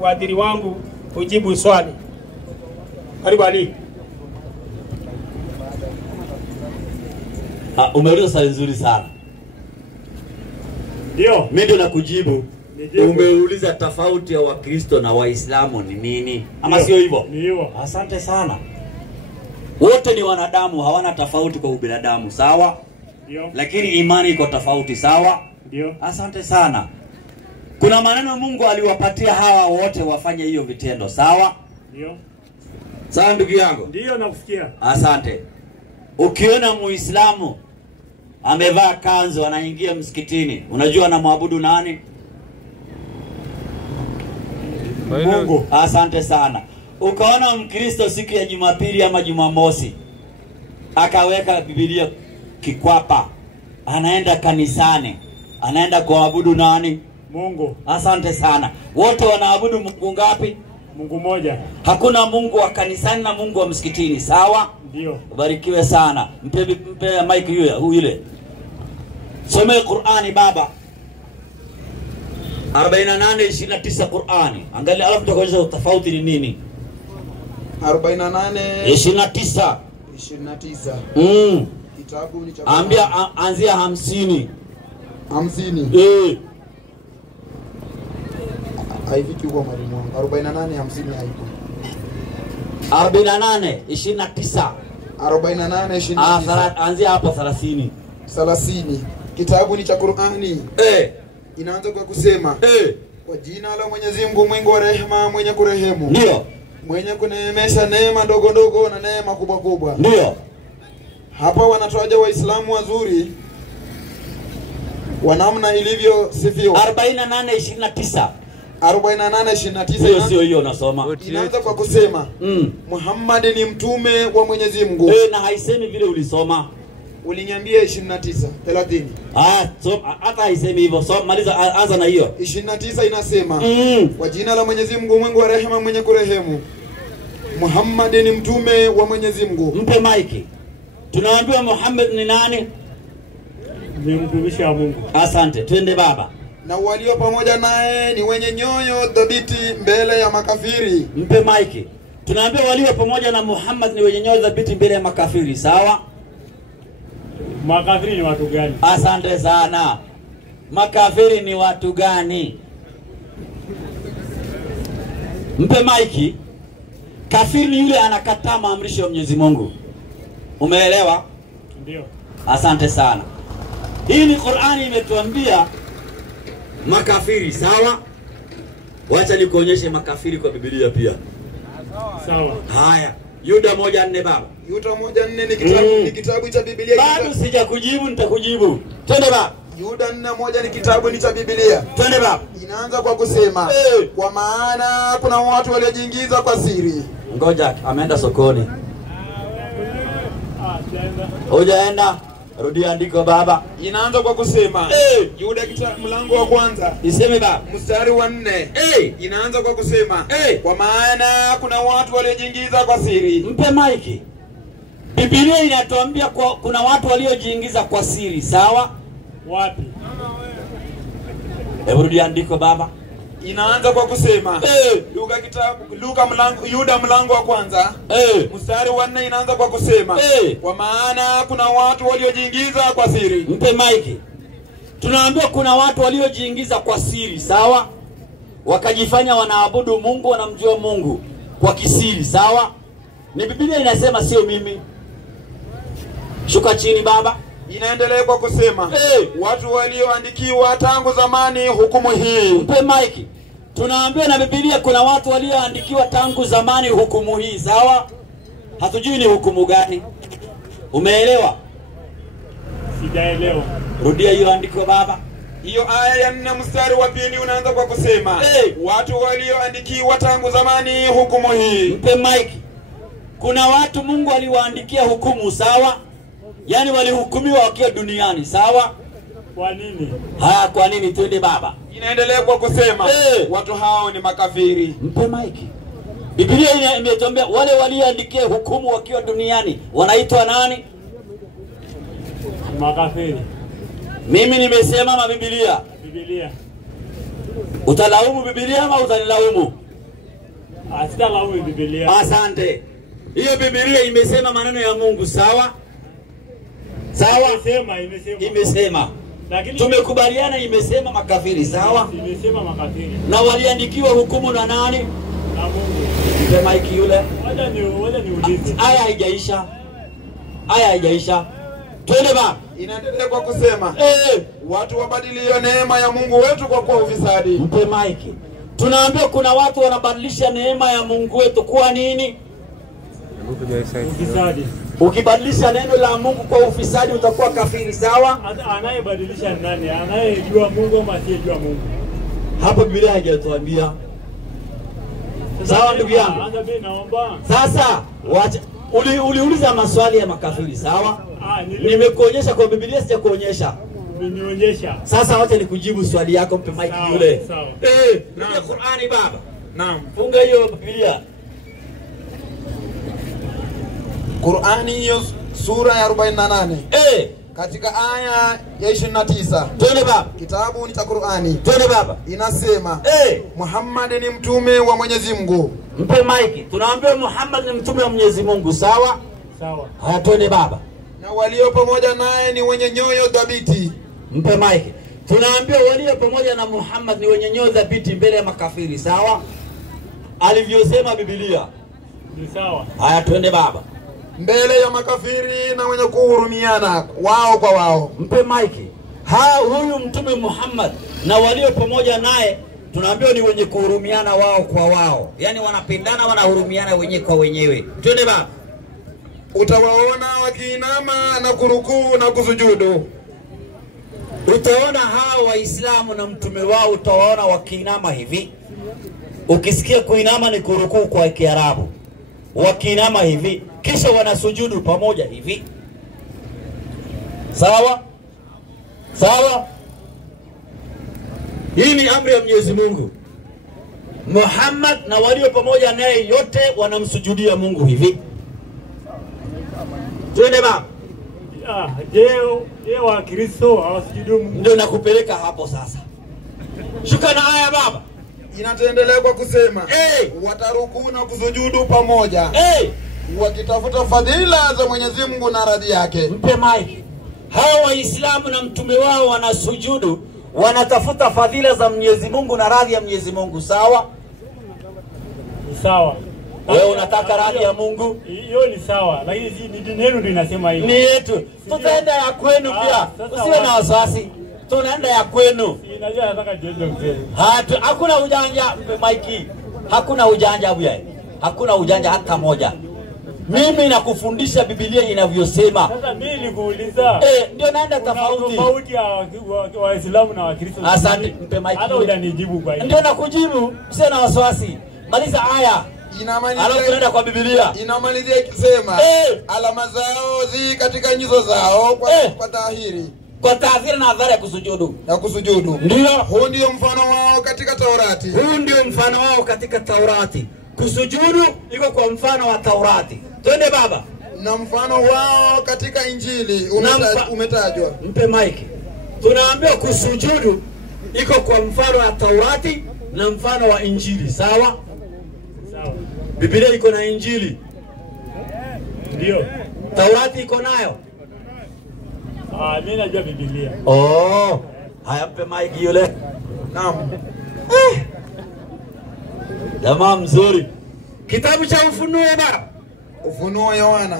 Wadhiri wangu ujibu swali. Karibu Ali. Umeuliza swali nzuri sana. Ndio. Mimi ndio nakujibu. Umeuliza tofauti ya Wakristo na Waislamu ni nini? Ama sio hivyo? Ndio. Asante sana. Wote ni wanadamu, hawana tofauti kwa ubinadamu, sawa? Ndio. Lakini imani iko tofauti, sawa? Ndio. Asante sana. Kuna maneno Mungu aliwapatia hawa wote wafanye hiyo vitendo, sawa? Ndio. Sawa ndugu yangu? Ndio nakusikia. Asante. Ukiona Muislamu amevaa kanzu anaingia msikitini, unajua anamwabudu nani? Mungu. Asante sana. Ukaona Mkristo siku ya Jumapili ama Jumamosi akaweka Biblia kikwapa, anaenda kanisani, anaenda kuabudu nani? Mungu. Asante sana. Wote wanaabudu Mungu ngapi? Mungu moja. Hakuna Mungu wa kanisani na Mungu wa msikitini, sawa? Ndio. Barikiwe sana. Mpe mic yule. Some Qur'ani baba. 48:29 Qur'ani. Angalia alafu tutakuonyesha tofauti ni nini. 48:29. 29. Kitabu ni cha Ambia anzia 50. 50. Haifiki kwa mwalimu wangu. 48:50 haipo. 48:29. 48:29. Anzia hapo 30. 30. Kitabu ni cha Qur'ani. Inaanza kwa kusema kwa jina la Mwenyezi Mungu mwingi wa rehema, mwenye kurehemu. Ndio. Mwenye kuneemesha neema ndogo ndogo na neema kubwa kubwa. Ndio. Hapa wanataja Waislamu wazuri wa namna ilivyo sifiwa. 48:29. 48:29. Sio hiyo unasoma. Inaanza kwa kusema Muhammad ni mtume wa Mwenyezi Mungu. Na haisemi vile ulisoma. Uliniambia 29:30. So hata haisemi hivyo. So maliza, anza na hiyo. 29 inasema kwa jina la Mwenyezi Mungu mwingi wa rehema, mwenye kurehemu. Muhammad ni mtume wa Mwenyezi Mungu. Mpe maiki. Tunaambiwa Muhammad ni nani? Ni mtumishi wa Mungu. Asante. Twende baba. Na walio pamoja naye ni wenye nyoyo dhabiti mbele ya makafiri. Mpe maiki. Tunaambiwa walio pamoja na Muhammad ni wenye nyoyo dhabiti mbele ya makafiri, sawa? Makafiri ni watu gani? Asante sana. Makafiri ni watu gani? Mpe maiki. Kafiri ni yule anakataa maamrisho ya Mwenyezi Mungu. Umeelewa? Ndio. Asante sana. Hii ni Qur'ani imetuambia makafiri, sawa? Wacha nikuonyeshe makafiri kwa Biblia pia. Sawa. Haya. Yuda 1:4 baba. Yuda 1:4 ni kitabu ni kitabu cha Biblia. Bado sijakujibu, nitakujibu. Twende baba. Yuda 4:1 ni kitabu ni cha Biblia. Twende baba. Inaanza kwa kusema kwa maana kuna watu waliojiingiza kwa siri. Ngoja, ameenda sokoni. Hujaenda? Rudia andiko baba. Inaanza kwa kusema Yuda kitabu mlango wa kwanza. Iseme baba. Mstari wa 4. Inaanza kwa kusema kwa maana kuna watu waliojiingiza kwa siri. Mpe maiki. Biblia inatuambia kuna watu waliojiingiza kwa siri, sawa? Wapi? Rudia andiko baba. Inaanza kwa kusema Yuda mlango wa kwanza mstari wa 4. Inaanza kwa kusema kwa maana kuna watu waliojiingiza kwa siri. Mpe maiki. Tunaambiwa kuna watu waliojiingiza kwa siri, sawa? Wakajifanya wanaabudu Mungu, wanamjua Mungu kwa kisiri, sawa? Ni Biblia inasema, sio mimi. Shuka chini baba. Inaendelea kwa kusema watu walioandikiwa tangu zamani hukumu hii. Mpe maiki. Tunaambiwa na Biblia kuna watu walioandikiwa tangu zamani hukumu hii, sawa? Hatujui ni hukumu gani. Umeelewa? Sijaelewa. Rudia hiyo andiko baba. Hiyo aya ya 4 mstari wa 2 unaanza kwa kusema watu walioandikiwa tangu zamani hukumu hii. Mpe maiki. Kuna watu Mungu aliwaandikia hukumu, sawa? Yaani walihukumiwa wakiwa duniani, sawa? Kwa nini? Kwa nini? Twende baba. Inaendelea kwa kusema watu hao ni makafiri. Mpe maiki. Biblia imetuambia wale walioandikia hukumu wakiwa duniani wanaitwa nani? Makafiri. Mimi nimesema Biblia. Biblia. Utalaumu Biblia ama utanilaumu? Sitalaumu Biblia. Asante. Hiyo Biblia imesema maneno ya Mungu, sawa? Sawa? Imesema. Lakini tumekubaliana imesema makafiri, sawa? Imesema makafiri. Na waliandikiwa hukumu na nani? Na Mungu. Sema iki yule. Wacha niulize. Aya haijaisha. Aya haijaisha. Twende ba. Inaendelea kwa kusema watu wabadilie neema ya Mungu wetu kwa kuwa ufisadi. Mpe maiki. Tunaambia kuna watu wanabadilisha neema ya Mungu wetu kwa nini? Ufisadi. Ukibadilisha neno la Mungu kwa ufisadi utakuwa kafiri, sawa? Anayebadilisha nani? Anayejua Mungu ama asiyejua Mungu? Hapo Biblia haijatuambia. Sawa ndugu yangu? Sasa wacha uliuliza maswali ya makafiri, sawa? Nimekuonyesha kwa Biblia, sijakuonyesha. Nionyesha. Sasa wacha nikujibu swali yako, mpe mic yule. Sawa. Na Qur'ani baba. Naam. Funga hiyo Biblia. Qur'ani hiyo sura ya 48. Katika aya ya 29. Twende baba. Kitabu ni cha Qur'ani. Twende baba. Inasema Muhammad ni mtume wa Mwenyezi Mungu. Mpe mic. Tunaambia Muhammad ni mtume wa Mwenyezi Mungu, sawa? Sawa. Haya twende baba. Na walio pamoja naye ni wenye nyoyo dhabiti. Mpe mic. Tunaambia walio pamoja na Muhammad ni wenye nyoyo dhabiti mbele ya makafiri, sawa? Alivyosema Biblia. Ni sawa. Haya twende baba. Mbele ya makafiri na wenye kuhurumiana wao kwa wao. Mpe maiki. Huyu mtume Muhammad na walio pamoja naye tunaambiwa ni wenye kuhurumiana wao kwa wao. Yaani wanapendana, wanahurumiana wenyewe kwa wenyewe. Twende baba. Utawaona wakiinama na kurukuu na kusujudu. Utaona hao Waislamu na mtume wao, utawaona wakiinama hivi. Ukisikia kuinama ni kurukuu kwa Kiarabu. Wakiinama hivi kisha wanasujudu pamoja hivi, sawa? Sawa? Hii ni amri ya Mwenyezi Mungu. Muhammad na walio pamoja naye yote wanamsujudia Mungu hivi. Twende baba. Je, wa Kristo hawasujudu Mungu? Ndio nakupeleka hapo sasa. Shuka na aya baba. Inaendelea kwa kusema watarukuu na kusujudu pamoja. Wakitafuta fadhila za Mwenyezi Mungu na radhi yake. Mpe maiki. Hao Waislamu na mtume wao wanasujudu, wanatafuta fadhila za Mwenyezi Mungu na radhi ya Mwenyezi Mungu, sawa? Ni sawa. Wewe unataka radhi ya Mungu? Hiyo ni sawa, lakini ni dini yenu ndio inasema hivyo. Ni yetu. Tutaenda ya kwenu pia. Usiwe na wasiwasi. Tunaenda ya kwenu. Inajua nataka jiende mzee. Hakuna ujanja, mpe maiki. Hakuna ujanja bwana. Hakuna ujanja hata moja. Mimi nakufundisha Biblia inavyosema. Sasa mimi nikuuliza. Ndio naenda tofauti. Tofauti ya Waislamu na Wakristo. Asante, mpe maiki. Hata hujanijibu kwa hiyo. Ndio nakujibu, usiwe na wasiwasi. Maliza aya. Tunaenda kwa Biblia. Inamalizia ikisema alama zao zi katika nyuso zao kwa dhahiri. Kwa taadhira na adhara ya kusujudu. Na kusujudu. Ndio. Huu ndio mfano wao katika Taurati. Huu ndio mfano wao katika Taurati. Kusujudu iko kwa mfano wa Taurati. Twende baba. Na mfano wao katika Injili umetajwa. Mpe maiki. Tunaambiwa kusujudu iko kwa mfano wa Taurati na mfano wa Injili, sawa? Sawa. Biblia iko na Injili. Ndio. Taurati iko nayo. Mimi najua Biblia. Haya mpe maiki yule. Naam. Jamaa mzuri. Kitabu cha Ufunuo baba. Ufunuo Yohana.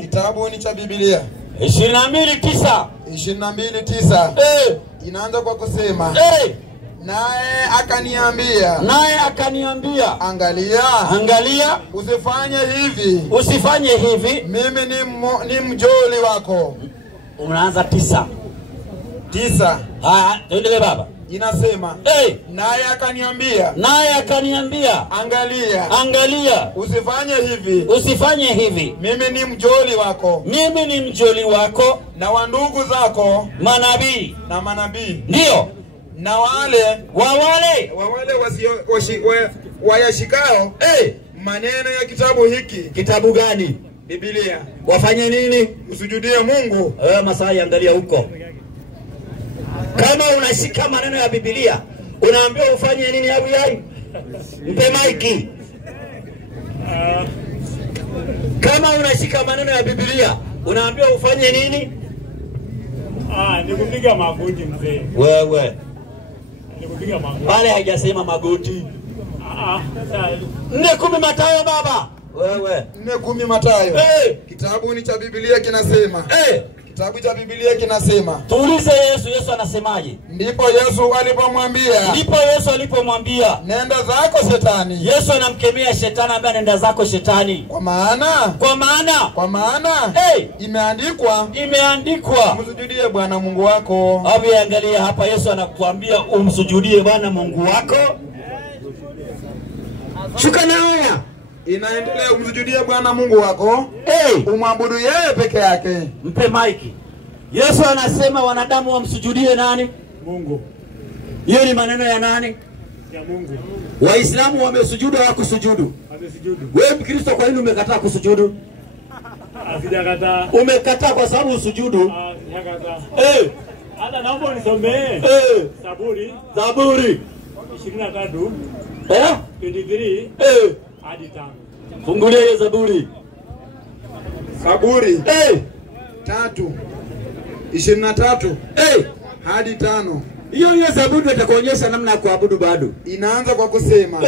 Kitabu ni cha Biblia. 22:9. 22:9. Inaanza kwa kusema naye akaniambia angalia usifanye hivi mimi ni mjoli wako. Unaanza 9. Haya endelee baba. Inasema naye akaniambia angalia usifanye hivi mimi ni mjoli wako na wa ndugu zako manabii ndio na wale wayashikao maneno ya kitabu hiki. Kitabu gani? Biblia. Wafanye nini? Usujudie Mungu. Masai angalia huko. Kama unashika maneno ya Biblia, Unaambiwa ufanye nini hapo yai? Mpe maiki. Kama unashika maneno ya Biblia, unaambiwa ufanye nini? Ni kupiga magoti mzee. Wewe. Ni kupiga magoti. Pale haijasema magoti. 4:10 Mathayo baba. Wewe. 4:10 Mathayo. Kitabu ni cha Biblia kinasema. Kitabu cha Biblia kinasema. Tuulize Yesu anasemaje? Ndipo Yesu alipomwambia. Nenda zako shetani. Yesu anamkemea shetani, ambaye nenda zako shetani. Kwa maana imeandikwa. Umsujudie Bwana Mungu wako. Hapo angalia hapa, Yesu anakuambia umsujudie Bwana Mungu wako. Shuka na haya. Inaendelea, umsujudie Bwana Mungu wako. Umwabudu yeye peke yake. Mpe maiki. Yesu anasema wanadamu wamsujudie nani? Mungu. Hiyo ni maneno ya nani? Ya Mungu. Waislamu wamesujudu au kusujudu? Wamesujudu. Wewe Mkristo, kwa nini umekataa kusujudu? Sijakataa. Umekataa kwa sababu usujudu? Sijakataa. Hata naomba unisomee. Zaburi 23. 23. Hadi 5. Fungulia hiyo Zaburi. Zaburi 3:23 hadi 5. Hiyo Zaburi itakuonyesha namna ya kuabudu bado. Inaanza kwa kusema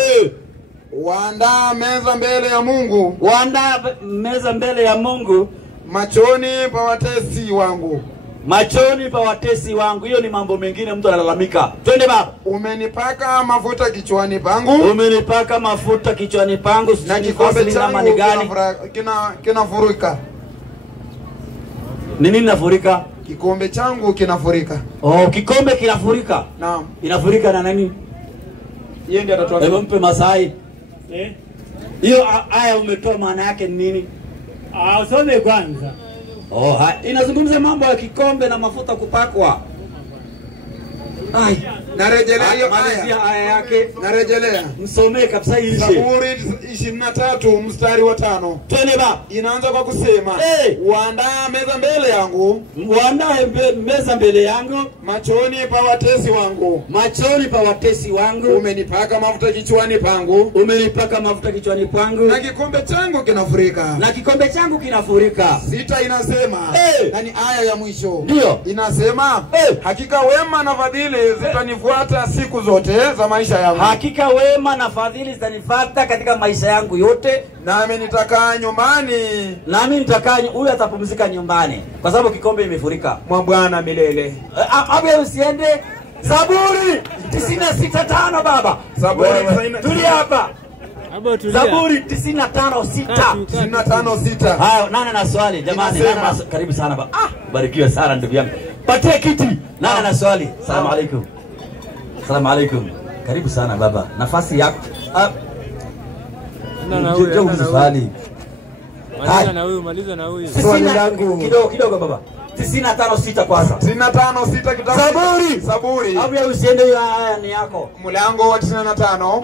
waandaa meza mbele ya Mungu. Waandaa meza mbele ya Mungu machoni pa watesi wangu. Machoni pa watesi wangu. Hiyo ni mambo mengine mtu analalamika. Twende baba. Umenipaka mafuta kichwani pangu. Umenipa mafuta kichwani pangu. Na kikombe changu kinafurika. Nini kinafurika? Kikombe changu kinafurika. Kikombe kinafurika. Naam. Inafurika na nani? Yeye ndiye atatuambia. Hebu mpe Masai. Hiyo aya umetoa maana yake ni nini? Usome kwanza. Inazungumza mambo ya kikombe na mafuta kupakwa. Narejelea hiyo aya yake. Narejelea. Msomee kabisa hii. Zaburi 23 mstari wa 5. Twende baba. Inaanza kwa kusema waandaa meza mbele yangu. Waandae meza mbele yangu machoni pa watesi wangu. Machoni pa watesi wangu. Umenipaka mafuta kichwani pangu. Umenipa mafuta kichwani pangu. Na kikombe changu kinafurika. 6 inasema na ni aya ya mwisho. Ndio. Inasema hakika wema na fadhili zitanifuata siku zote za maisha yangu. Hakika wema na fadhili zitanifuata katika maisha yangu yote. Nami nitakaa nyumbani. Huyu atapumzika nyumbani kwa sababu kikombe imefurika mwa Bwana milele. Hapo usiende. Zaburi 96:5 baba. Zaburi tulia hapa. Zaburi 95:6. Haya, nani ana swali jamani? Karibu sana baba. Barikiwe sana ndugu yangu. Patie kiti. Nani ana swali? Asalamu alaykum. Asalamu alaykum. Karibu sana baba. Nafasi yako. Swali. Maliza na huyu. Swali langu kidogo baba. 95:6 kwanza. 95:6 kitabu. Zaburi. Hapo usiende hiyo aya ni yako. Mlango wa 95.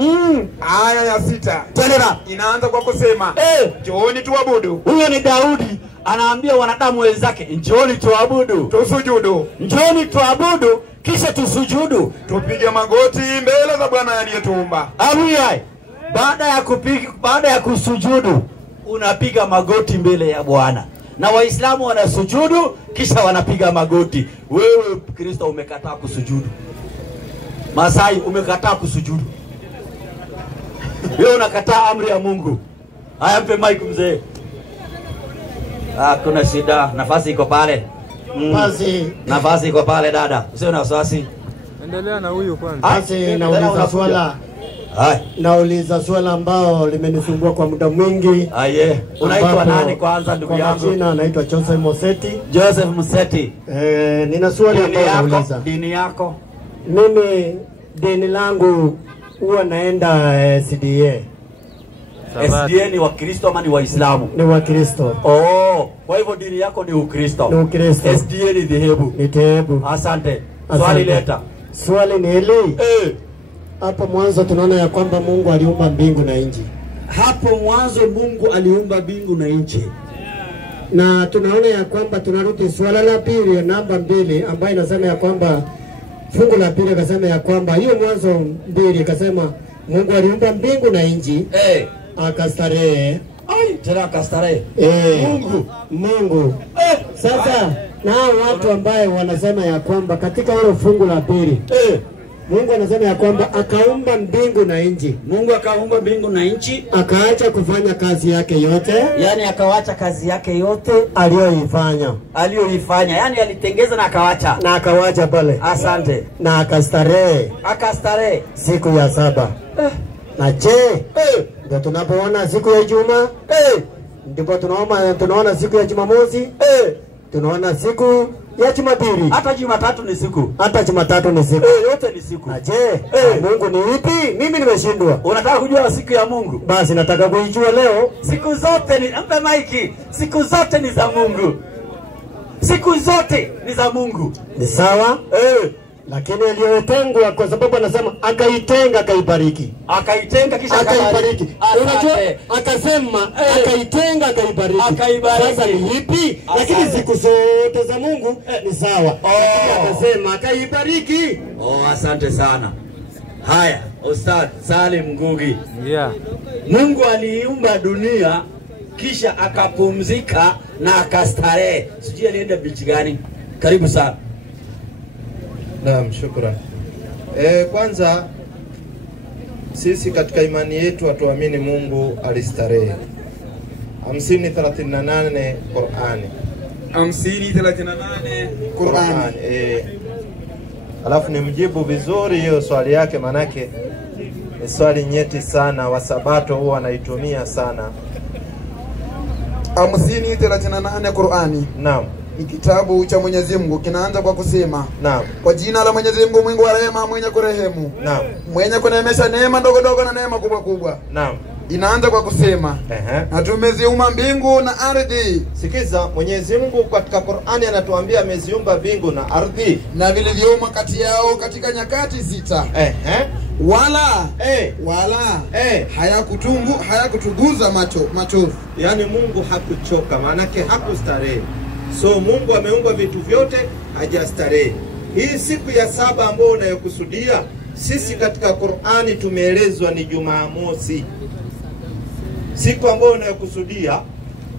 Aya ya 6. Twendera. Inaanza kwa kusema njooni tuabudu. Huyo ni Daudi anaambia wanadamu wenzake, njooni tuabudu. Tusujudu. Njooni tuabudu kisha tusujudu. Tupige magoti mbele za Bwana aliyetuumba. Amina. Baada ya kusujudu unapiga magoti mbele ya Bwana. Na Waislamu wanasujudu kisha wanapiga magoti. Wewe Kristo umekataa kusujudu. Masai umekataa kusujudu. Wewe unakataa amri ya Mungu. Haya, mpe mic mzee. Kuna shida, nafasi iko pale. Nafasi iko pale dada. Usio na wasiwasi. Endelea na huyu kwanza. Basi nauliza swala ambao limenisumbua kwa muda mwingi. Unaitwa nani kwanza ndugu yangu? Kwa jina naitwa Joseph Museti. Nina swali ambao nauliza. Dini yako? Mimi dini langu huwa naenda SDA. SDA ni Wakristo ama ni Waislamu? Ni Wakristo. Kwa hivyo dini yako ni Ukristo. Ni Ukristo. SDA ni dhehebu. Ni dhehebu. Asante. Swali leta. Swali ni hili. Hapo mwanzo tunaona ya kwamba Mungu aliumba mbingu na nchi. Hapo mwanzo Mungu aliumba mbingu na nchi. Na tunaona ya kwamba tunarudi swala la pili namba 2 ambayo inasema ya kwamba fungu la pili akasema ya kwamba hiyo Mwanzo 2 akasema Mungu aliumba mbingu na nchi. Akastarehe. Tena akastarehe. Mungu. Sasa na watu ambaye wanasema ya kwamba katika hilo fungu la pili Mungu anasema ya kwamba akaumba mbingu na nchi. Mungu akaumba mbingu na nchi, akaacha kufanya kazi yake yote. Yani akawacha kazi yake yote aliyoifanya. Yani alitengeza na akawacha. Pale. Asante. Na akastarehe. Siku ya 7. Na je, ndio tunapoona siku ya Ijumaa? Ndipo tunaona siku ya Jumamosi? Tunaona siku ya Jumapili. Hata Jumatatu ni siku. Yote ni siku. Na je, Mungu ni ipi? Mimi nimeshindwa. Unataka kujua siku ya Mungu? Basi nataka kuijua leo. Siku zote ni mpe maiki. Siku zote ni za Mungu. Ni sawa? Lakini aliyotengwa kwa sababu anasema akaitenga akaibariki. Kisha akaibariki. Unajua akasema akaitenga akaibariki. Sasa ni ipi? Lakini siku zote za Mungu ni sawa. Akasema akaibariki. Asante sana. Haya, Ustad Salim Ngugi. Mungu aliumba dunia kisha akapumzika na akastarehe. Sijui alienda bichi gani? Karibu sana. Naam, shukrani. Kwanza sisi katika imani yetu hatuamini Mungu alistarehe. 50:38 Qur'ani. 50:38 Qur'ani. Alafu nimjibu vizuri hiyo swali yake, manake ni swali nyeti sana, wasabato huwa wanaitumia sana. 50:38 Qur'ani. Naam. Ni kitabu cha Mwenyezi Mungu, kinaanza kwa kusema naam, kwa jina la Mwenyezi Mungu mwingi wa rehema, mwenye kurehemu. Naam. Mwenye kuneemesha neema ndogo ndogo na neema kubwa kubwa. Naam. Inaanza kwa kusema na tumeziumba mbingu na ardhi. Sikiza, Mwenyezi Mungu katika Qur'ani anatuambia ameziumba mbingu na ardhi na vilivyomo kati yao katika nyakati 6. Wala hayakutuguza machozi. Yani Mungu hakuchoka, maanake hakustarehe. So Mungu ameumba vitu vyote, hajastarehe. Hii siku ya 7 ambayo unayokusudia, sisi katika Qur'ani tumeelezwa ni Jumamosi. Siku ambayo unayokusudia,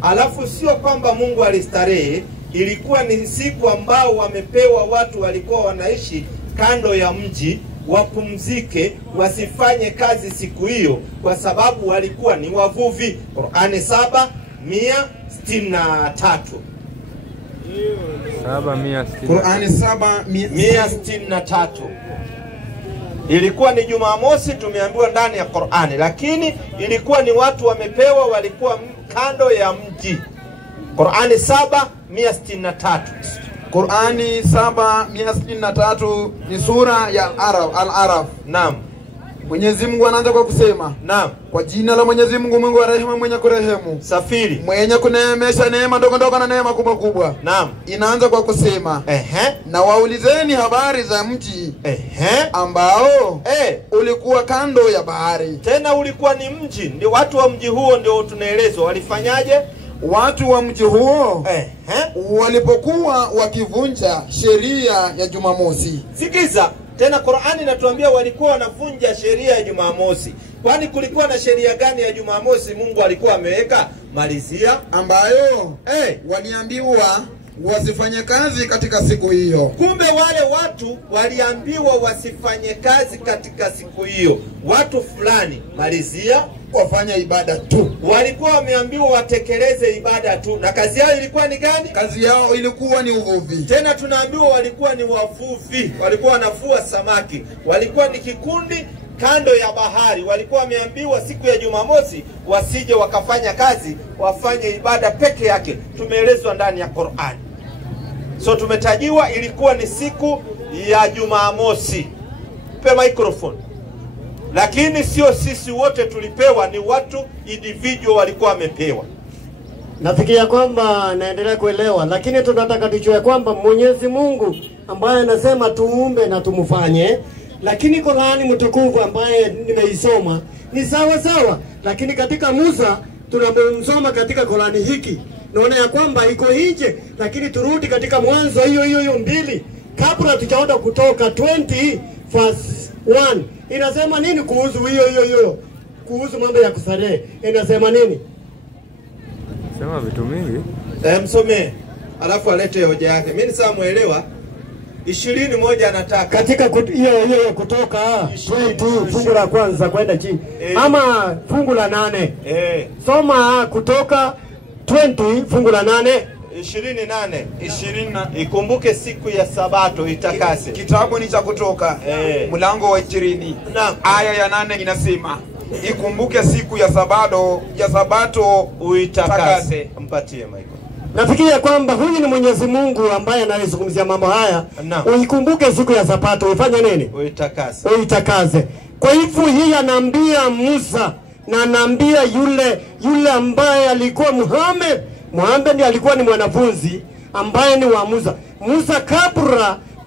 alafu sio kwamba Mungu alistarehe, ilikuwa ni siku ambao wamepewa watu walikuwa wanaishi kando ya mji, wapumzike, wasifanye kazi siku hiyo kwa sababu walikuwa ni wavuvi. Qur'ani 7:163. Qur'ani 7:163. Ilikuwa ni Jumamosi, tumeambiwa ndani ya Qur'ani, lakini ilikuwa ni watu wamepewa, walikuwa kando ya mji. Qur'ani 7:163. Qur'ani 7:163 ni sura ya Al-Araf. Naam. Mwenyezi Mungu anaanza kwa kusema naam, kwa jina la Mwenyezi Mungu mwingi wa rehema, mwenye kurehemu. Safiri. Mwenye kuneemesha neema ndogo ndogo na neema kubwa kubwa. Naam. Inaanza kwa kusema na waulizeni habari za mji ambao ulikuwa kando ya bahari. Tena ulikuwa ni mji, ndio watu wa mji huo ndio tunaelezwa walifanyaje. Watu wa mji huo walipokuwa wakivunja sheria ya Jumamosi. Sikiza, tena Qur'ani inatuambia walikuwa wanavunja sheria ya Jumamosi. Kwani kulikuwa na sheria gani ya Jumamosi Mungu alikuwa ameweka? Malizia. Ambayo waliambiwa wasifanye kazi katika siku hiyo. Kumbe wale watu waliambiwa wasifanye kazi katika siku hiyo. Watu fulani, malizia, wafanya ibada tu. Walikuwa wameambiwa watekeleze ibada tu. Na kazi yao ilikuwa ni gani? Kazi yao ilikuwa ni uvuvi. Tena tunaambiwa walikuwa ni wavuvi. Walikuwa wanavua samaki. Walikuwa ni kikundi kando ya bahari. Walikuwa wameambiwa siku ya Jumamosi wasije wakafanya kazi, wafanye ibada peke yake. Tumeelezwa ndani ya Qur'an. So tumetajiwa ilikuwa ni siku ya Jumamosi. Pe microphone. Lakini sio sisi wote tulipewa, ni watu individual walikuwa wamepewa. Nafikiria kwamba naendelea kuelewa, lakini tunataka tujue kwamba Mwenyezi Mungu ambaye anasema tuumbe na tumufanye, lakini Qur'ani mtukufu ambaye nimeisoma ni sawa sawa, lakini katika Musa tunapomsoma katika Qur'ani hiki naona ya kwamba iko nje, lakini turudi katika Mwanzo hiyo 2 kabla tujaenda Kutoka 20 verse 1 inasema nini kuhusu hiyo kuhusu mambo ya kustarehe? Inasema nini? Sema vitu mingi. Msome alafu alete hoja yake. Mimi sasa muelewa 21 anataka katika hiyo Kutoka 20 fungu la kwanza kwenda chini ama fungu la 8. Soma Kutoka 20 fungu la 8. 28 ikumbuke siku ya Sabato itakase. Kitabu ni cha Kutoka mlango wa 20 aya ya 8 inasema ikumbuke siku ya Sabato uitakase. Mpatie Michael. Nafikiria kwamba huyu ni Mwenyezi Mungu ambaye anayezungumzia mambo haya. Uikumbuke siku ya Sabato, uifanye nini? Uitakase. Kwa hivyo hii anaambia Musa na anaambia yule ambaye alikuwa Muhammad ndiye alikuwa ni mwanafunzi ambaye ni wa Musa.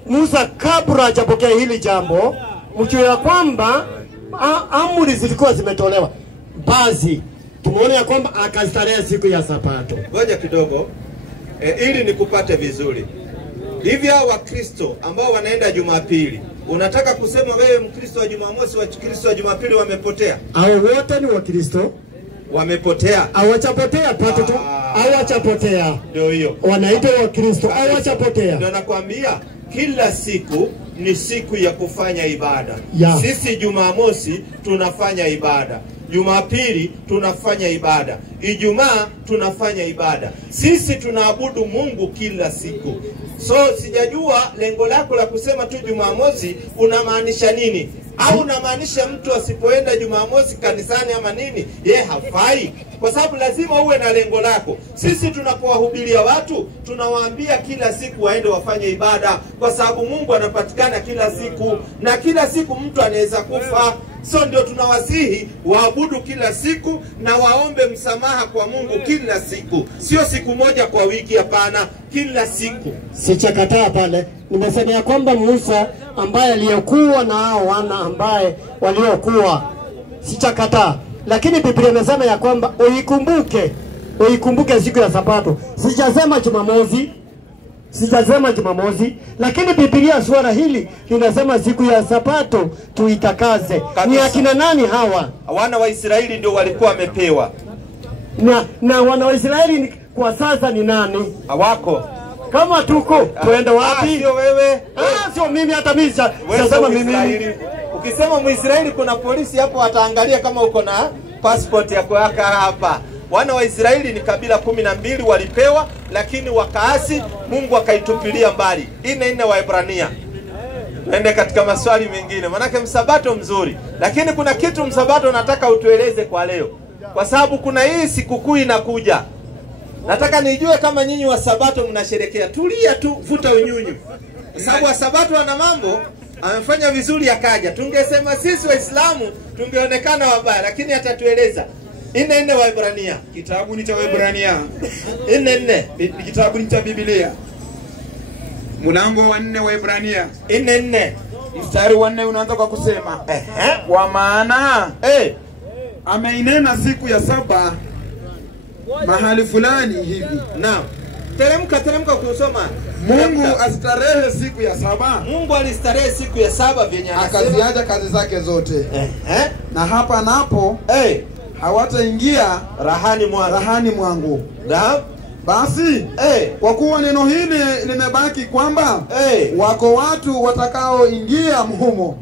Musa kabla hajapokea hili jambo, mjue ya kwamba amri zilikuwa zimetolewa. Basi tumeona ya kwamba akastarehe siku ya Sabato. Ngoja kidogo ili nikupate vizuri. Hivi hao Wakristo ambao wanaenda Jumapili, unataka kusema wewe Mkristo wa Jumamosi wa Kristo wa Jumapili wamepotea? Hao wote ni Wakristo. Wamepotea. Hawachapotea pato tu. Hawachapotea. Ndio hiyo. Wanaitwa Wakristo. Hawachapotea. Ndio nakwambia kila siku ni siku ya kufanya ibada. Sisi Jumamosi tunafanya ibada. Jumapili tunafanya ibada. Ijumaa tunafanya ibada. Sisi tunaabudu Mungu kila siku. So sijajua lengo lako la kusema tu Jumamosi unamaanisha nini? Au unamaanisha mtu asipoenda Jumamosi kanisani ama nini hafai? Kwa sababu lazima uwe na lengo lako. Sisi tunapowahubiria watu tunawaambia kila siku waende wafanye ibada, kwa sababu Mungu anapatikana kila siku na kila siku mtu anaweza kufa. So ndio tunawasihi waabudu kila siku na waombe msamaha kwa Mungu kila siku. Sio siku moja kwa wiki, hapana, kila siku. Sichakataa pale. Nimesema ya kwamba Musa ambaye aliyokuwa na hao wana ambaye waliokuwa, sichakataa. Lakini Biblia inasema ya kwamba uikumbuke siku ya Sabato. Sijasema Jumamosi, lakini Biblia swala hili linasema siku ya Sabato tuitakase. Ni akina nani hawa? Wana wa Israeli ndio walikuwa wamepewa. Na wana wa Israeli kwa sasa ni nani? Hawako. Kama tuko tuende wapi? Sio wewe. Sio mimi, hata mimi sasa mimi. Ukisema Muisraeli kuna polisi hapo ataangalia kama uko na passport yako hapa. Wana wa Israeli ni kabila 12 walipewa, lakini wakaasi, Mungu akaitupilia mbali. Ine Waebrania. Tuende katika maswali mengine. Manake msabato mzuri, lakini kuna kitu msabato nataka utueleze kwa leo. Kwa sababu kuna hii sikukuu inakuja. Nataka nijue kama nyinyi wa Sabato mnasherekea. Tulia tu, vuta unyunyu. Sababu wa Sabato wana mambo, amefanya vizuri akaja. Tungesema sisi Waislamu tungeonekana wabaya, lakini atatueleza. Ine Waebrania. Kitabu ni cha Waebrania. Ine. Kitabu ni cha Biblia. Mlango wa 4 Waebrania. Ine. Mstari wa 4 unaanza kwa kusema kwa maana ameinena siku ya saba mahali fulani hivi. Naam. Teremka kusoma. Mungu astarehe siku ya saba. Mungu alistarehe siku ya saba vyenye anasema. Akaziacha kazi zake zote. Na hapa napo hawataingia rahani mwangu. Naam. Basi kwa kuwa neno hili limebaki kwamba wako watu watakaoingia humo,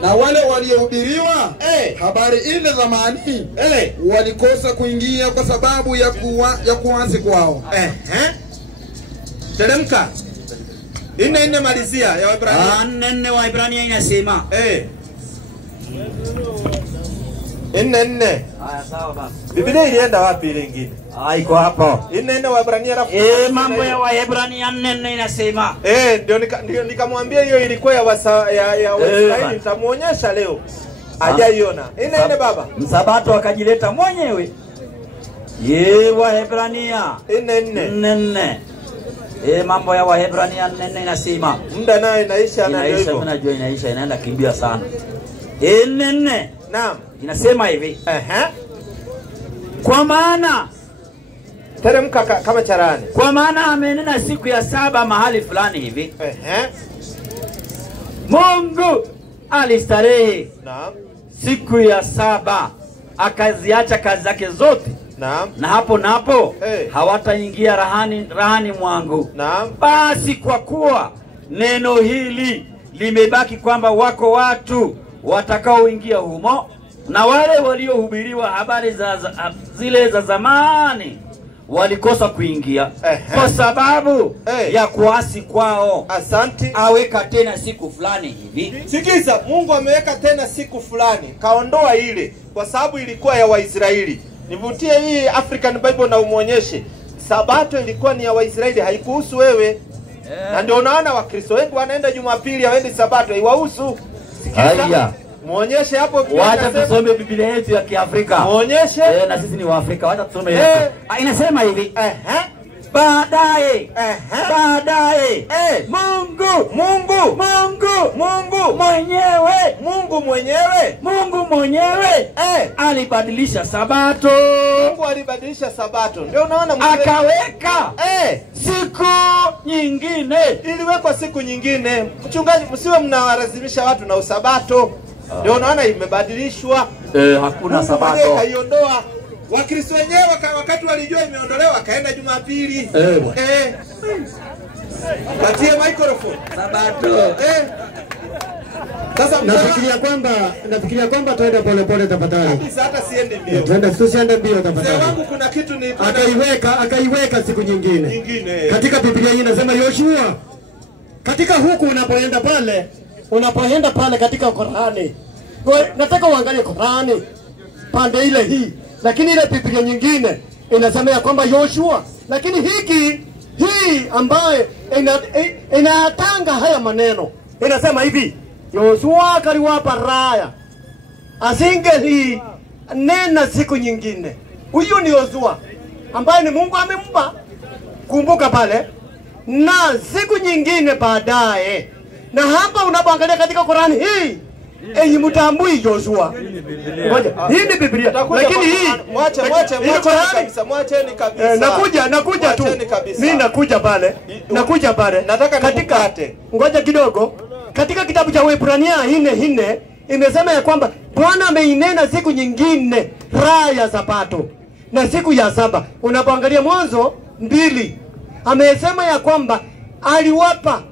na wale waliohubiriwa habari ile zamani walikosa kuingia kwa sababu ya kuasi kwao. Teremka. Ine malizia ya Waebrania. Nne Waebrania inasema Ine. Haya sawa basi. Biblia ilienda wapi ile nyingine? Iko hapo. Ine Waebrania rafu. Mambo ya Waebrania 4 inasema. Ndio nikamwambia hiyo ilikuwa ya Waisraeli, nitamuonyesha leo. Hajaiona. Ine baba. Msabato akajileta mwenyewe. Waebrania 4. Mambo ya Waebrania 4 inasema. Muda nayo inaisha na hivyo. Unajua inaisha, inaenda kimbia sana. 4. Naam. Inasema hivi. Kwa maana Teremka kama charani. Kwa maana amenena siku ya 7 mahali fulani hivi. Mungu alistarehe. Naam. Siku ya 7 akaziacha kazi zake zote. Naam. Na hapo hawataingia rahani mwangu. Naam. Basi kwa kuwa neno hili limebaki kwamba wako watu watakaoingia humo, na wale waliohubiriwa habari zile za zamani walikosa kuingia kwa sababu ya kuasi kwao. Asante. Aweka tena siku fulani hivi. Sikiza, Mungu ameweka tena siku fulani, kaondoa ile kwa sababu ilikuwa ya Waisraeli. Nivutie hii African Bible na umuonyeshe. Sabato ilikuwa ni ya Waisraeli, haikuhusu wewe. Na ndio unaona Wakristo wengi wanaenda Jumapili hawaendi Sabato, haiwahusu. Sikiza. Muonyeshe hapo. Wacha tusome Biblia yetu ya Kiafrika. Muonyeshe. Na sisi ni Waafrika, wacha tusome yetu. Inasema hivi. Baadaye Mungu mwenyewe alibadilisha Sabato. Mungu alibadilisha Sabato. Ndio unaona akaweka siku nyingine. Iliwekwa siku nyingine. Mchungaji, msiwe mnawalazimisha watu na usabato. Ndio unaona imebadilishwa. Hakuna Sabato. Kaiondoa. Wakristo wenyewe wakati walijua imeondolewa wakaenda Jumapili. Patie microphone. Sabato. Sasa nafikiria kwamba tuende pole tafadhali. Kabisa, hata siende mbio. Tusiende mbio tafadhali. Mzee wangu kuna kitu ni akaiweka siku nyingine. Katika Biblia hii inasema Yoshua, katika huku unapoenda pale katika Qur'ani. Nataka uangalie Qur'ani pande ile hii. Lakini ile Biblia nyingine inasema ya kwamba Yoshua, lakini hii ambaye inatanga haya maneno inasema hivi, Yoshua kaliwapa raya asingeli nena siku nyingine. Huyu ni Yoshua ambaye ni Mungu amempa, kumbuka pale, na siku nyingine baadaye. Na hapa unapoangalia katika Qur'ani hii mtambui Joshua. Ngoja, hii ni Biblia. Lakini hii mwache kabisa, mwacheni kabisa. Nakuja tu. Mimi nakuja pale. Nataka katika ngoja kidogo. Katika kitabu cha Waebrania 4:4 imesema ya kwamba Bwana ameinena siku nyingine raha ya Sabato na siku ya 7. Unapoangalia Mwanzo 2 amesema ya kwamba aliwapa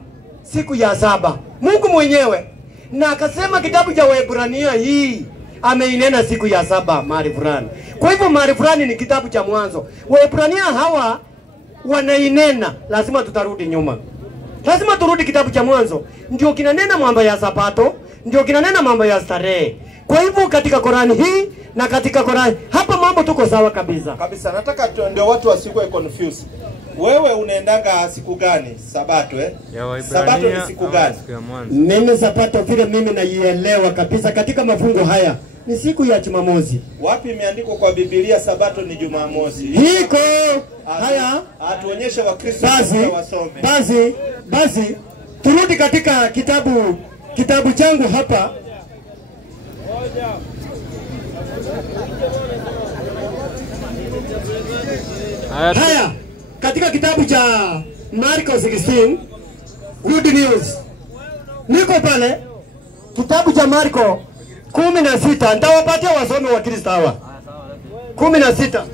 siku ya 7 Mungu mwenyewe. Na akasema kitabu cha Waebrania hii ameinena siku ya 7 mahali fulani. Kwa hivyo mahali fulani ni kitabu cha Mwanzo. Waebrania hawa wanainena, lazima tutarudi nyuma. Lazima turudi kitabu cha Mwanzo. Ndio kinanena mambo ya Sabato, ndio kinanena mambo ya starehe. Kwa hivyo katika Qur'ani hii na katika Qur'ani hapa mambo tuko sawa kabisa. Kabisa, nataka ndio watu wasikuwe confused. Wewe unaendaga siku gani? Sabato Sabato ni siku gani? Mimi Sabato vile mimi naielewa kabisa katika mafungo haya ni siku ya Jumamosi. Wapi imeandikwa kwa Biblia Sabato ni Jumamosi? Hiko haya atuonyeshe Wakristo wasome. Basi turudi katika kitabu changu hapa. Haya katika kitabu cha Marko 16, Good News. Niko pale kitabu cha Marko 16, nitawapatia wasomi wa Kristo hawa. 16.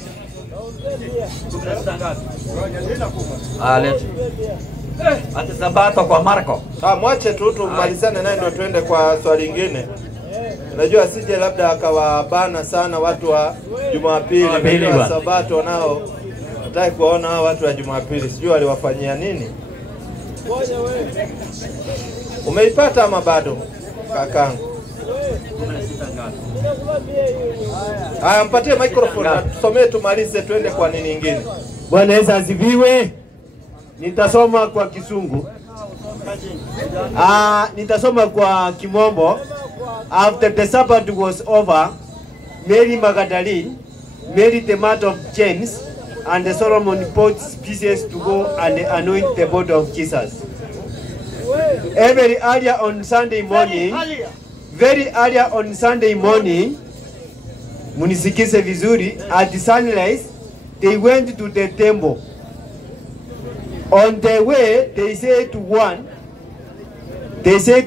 Ati Sabato kwa Marko. Mwache tu tumalizane naye ndio tuende kwa swali lingine. Unajua sije labda akawabana sana watu wa Jumapili na Sabato nao. Nataka kuona hao watu wa Jumapili sijui waliwafanyia nini. Umeipata ama bado kakangu? Haya, mpatie microphone tusomee tumalize tuende kwa nini nyingine. Bwana Yesu asifiwe. Nitasoma kwa Kisungu. Nitasoma kwa Kimombo. After the Sabbath was over, Mary Magdalene, Mary the mother of James, and Solomon bought spices to go and anoint the body of Jesus. Very early on Sunday morning, munisikize vizuri, at sunrise, they went to the temple. On the way, they said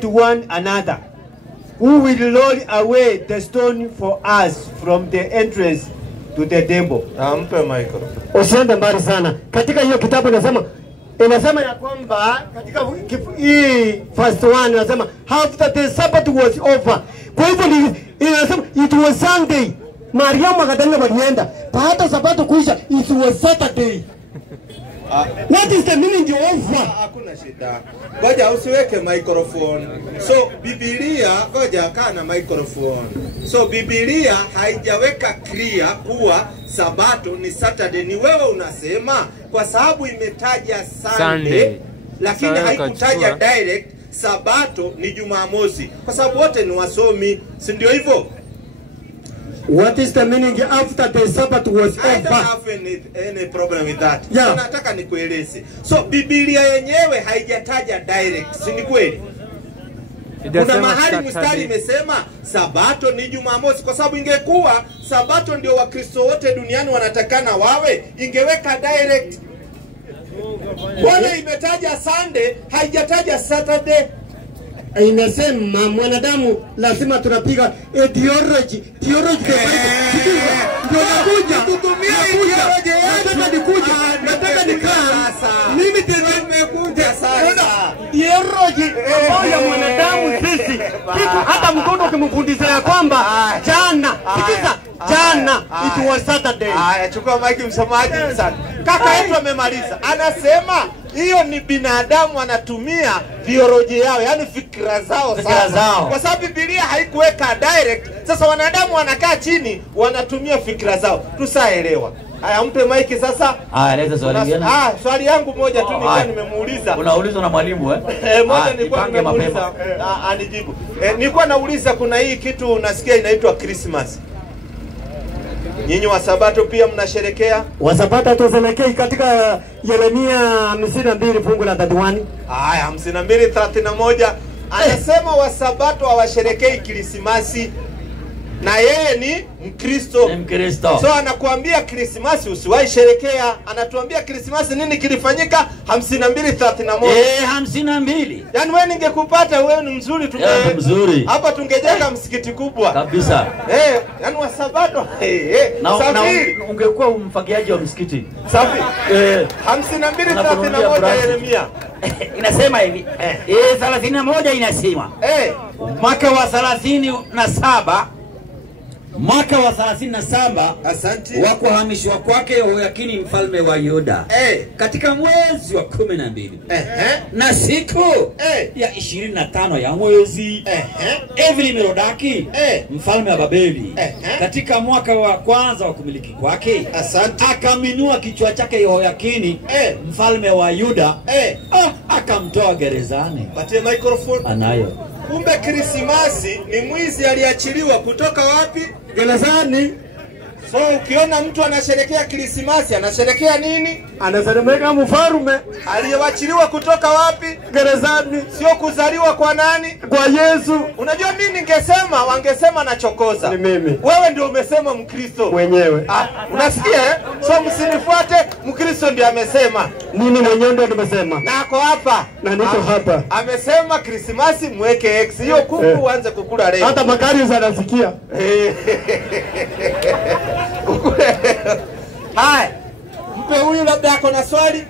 to one another, who will roll away the stone for us from the entrance to the temple? Ampe micro. Usiende mbali sana. Katika hiyo kitabu inasema ya kwamba katika hii first one inasema after the Sabbath was over. Kwa hivyo inasema it was Sunday. Mariamu akatanga walienda. Baada Sabato kuisha it was Saturday. What is the meaning of? Hakuna shida. Ngoja usiweke microphone. So Biblia, ngoja kana microphone. So Biblia haijaweka clear kuwa Sabato ni Saturday. Ni wewe unasema kwa sababu imetaja Sunday. Lakini haikutaja direct Sabato ni Jumamosi. Kwa sababu wote ni wasomi, si ndio hivyo? What is the meaning after the Sabbath was over? I don't have any problem with that. Yeah. So nataka nikueleze. So Biblia yenyewe haijataja direct, si ni kweli? Kuna mahali mstari imesema Sabato ni Jumamosi, kwa sababu ingekuwa Sabato ndio Wakristo wote duniani wanatakana wawe, ingeweka direct. Bwana imetaja Sunday, haijataja Saturday. Inasema mwanadamu lazima tunapiga theology ndio nakuja tutumie theology yetu. Nataka nikaa mimi nimekuja sasa theology ya mwanadamu sisi hata mtoto ukimfundisha ya kwamba jana it was Saturday. Haya, chukua maiki msomaji sana. Kaka yetu amemaliza. Anasema hiyo ni binadamu anatumia theology yao, yani fikra zao zao. Kwa sababu Biblia haikuweka direct. Sasa wanadamu wanakaa chini wanatumia fikra zao. Tusaelewa. Haya, mpe maiki sasa. Leta swali gani? Swali yangu moja tu nilikuwa nimemuuliza. Unaulizwa na mwalimu moja nilikuwa nimemuuliza. Anijibu. Nilikuwa nauliza kuna hii kitu unasikia inaitwa Christmas. Nyinyi wa Sabato pia mnasherekea? Wa Sabato tuzelekei katika Yeremia 52 fungu la 31. Haya, 52:31 anasema wa Sabato hawasherekei Krismasi na yeye ni Mkristo. So anakuambia Krismasi usiwahi sherekea. Anatuambia Krismasi nini kilifanyika? 52:31. 52. Yaani wewe ningekupata wewe ni mzuri mzuri. Hapa tungejenga msikiti kubwa. Kabisa. Yaani wa Sabato na ungekuwa umfagiaji wa msikiti. Safi. 52:31 Yeremia. Inasema hivi. 31 inasema. Mwaka wa 37 asante wa kuhamishwa kwake Yehoyakini mfalme wa Yuda katika mwezi wa 12 na siku ya 25 ya mwezi Evil-Merodaki mfalme wa Babeli katika mwaka wa kwanza wa kumiliki kwake akaminua kichwa chake Yehoyakini mfalme wa Yuda akamtoa gerezani. Patie microphone. Anayo. Kumbe Krismasi ni mwizi aliachiliwa kutoka wapi? Gerezani. So ukiona mtu anasherekea Krismasi, anasherekea nini? Anasherekea mfalme aliyewachiliwa kutoka wapi? Gerezani. Sio kuzaliwa kwa nani? Kwa Yesu. Unajua mimi ningesema wangesema nachokoza. Ni mimi. Wewe ndio umesema Mkristo mwenyewe. Unasikia? So msinifuate, Mkristo ndiye amesema. Mimi mwenyewe ndio nimesema. Na ako hapa. Na niko hapa. Amesema Krismasi mweke X. Hiyo kuku uanze kukula leo. Hata Makari anasikia. Hai. Mpe huyu labda ako na swali.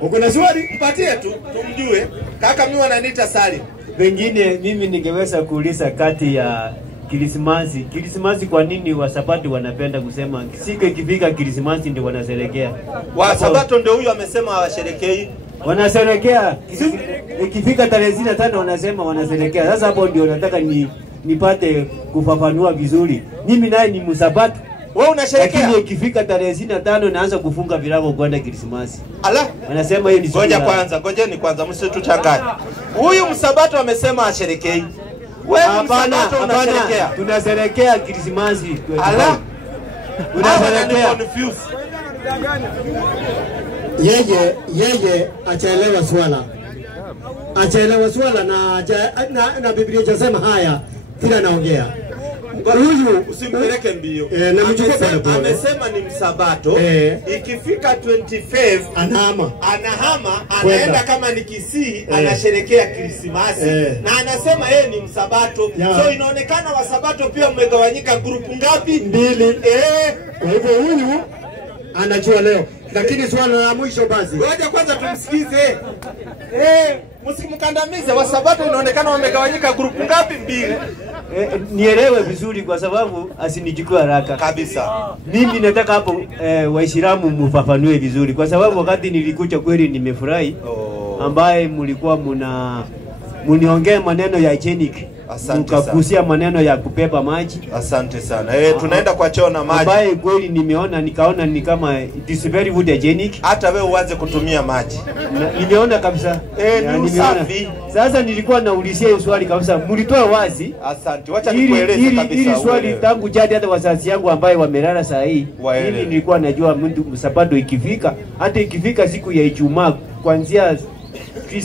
Uko na swali? Mpatie tu, tumjue. Kaka mimi wananiita Salim. Pengine mimi ningeweza kuuliza kati ya Krismasi kwa nini wa Sabato wanapenda kusema siku ikifika Krismasi ndio wanasherekea? Wa Sabato ndio huyu amesema hawasherekei. Wanasherekea ikifika tarehe 25 wanasema wanasherekea. Sasa hapo ndio nataka nipate kufafanua vizuri. Mimi naye ni Msabato. Wewe unasherekea? Lakini ikifika tarehe 25 naanza kufunga virago kwenda Krismasi. Ala, wanasema hiyo ni ngoja kwanza, ngojeni kwanza msituchanganye. Huyu Msabato amesema asherekei. Wewe Msabato unasherekea? Tunasherekea Krismasi. Ala. Unasherekea. Yeye achaelewa swala na Biblia inasema haya kila naongea. Huyu usimpeleke mbio. Na mchukue pole pole. Amesema ni msabato. Ikifika 25 anahama anaenda kama ni Kisii anasherekea Krismasi na anasema yeye ni msabato. So inaonekana wasabato pia mmegawanyika grupu ngapi? 2. Kwa hivyo huyu anajua leo. Lakini swala la mwisho basi. Ngoja kwanza tumsikize. Msikimkandamize. Wasabato inaonekana wamegawanyika grupu ngapi? 2. Nielewe vizuri kwa sababu asinichukue haraka. Kabisa. Mimi nataka hapo Waislamu mfafanue vizuri kwa sababu wakati nilikuja kweli nimefurahi ambaye mlikuwa muniongea maneno ya hygienic. Mkagusia maneno ya kupepa maji. Asante sana. Tunaenda kwa choo na maji. Ambaye kweli nikaona ni kama it is very good hygienic. Hata wewe uanze kutumia maji. Nimeona kabisa. Nimeona. Sasa nilikuwa naulizia hiyo swali kabisa. Mlitoa wazi. Asante. Wacha nikueleze kabisa. Hili swali tangu jadi hata wazazi yangu ambaye wamelala saa hii. Mimi nilikuwa najua mtu sabato ikifika, hata ikifika siku ya Ijumaa kuanzia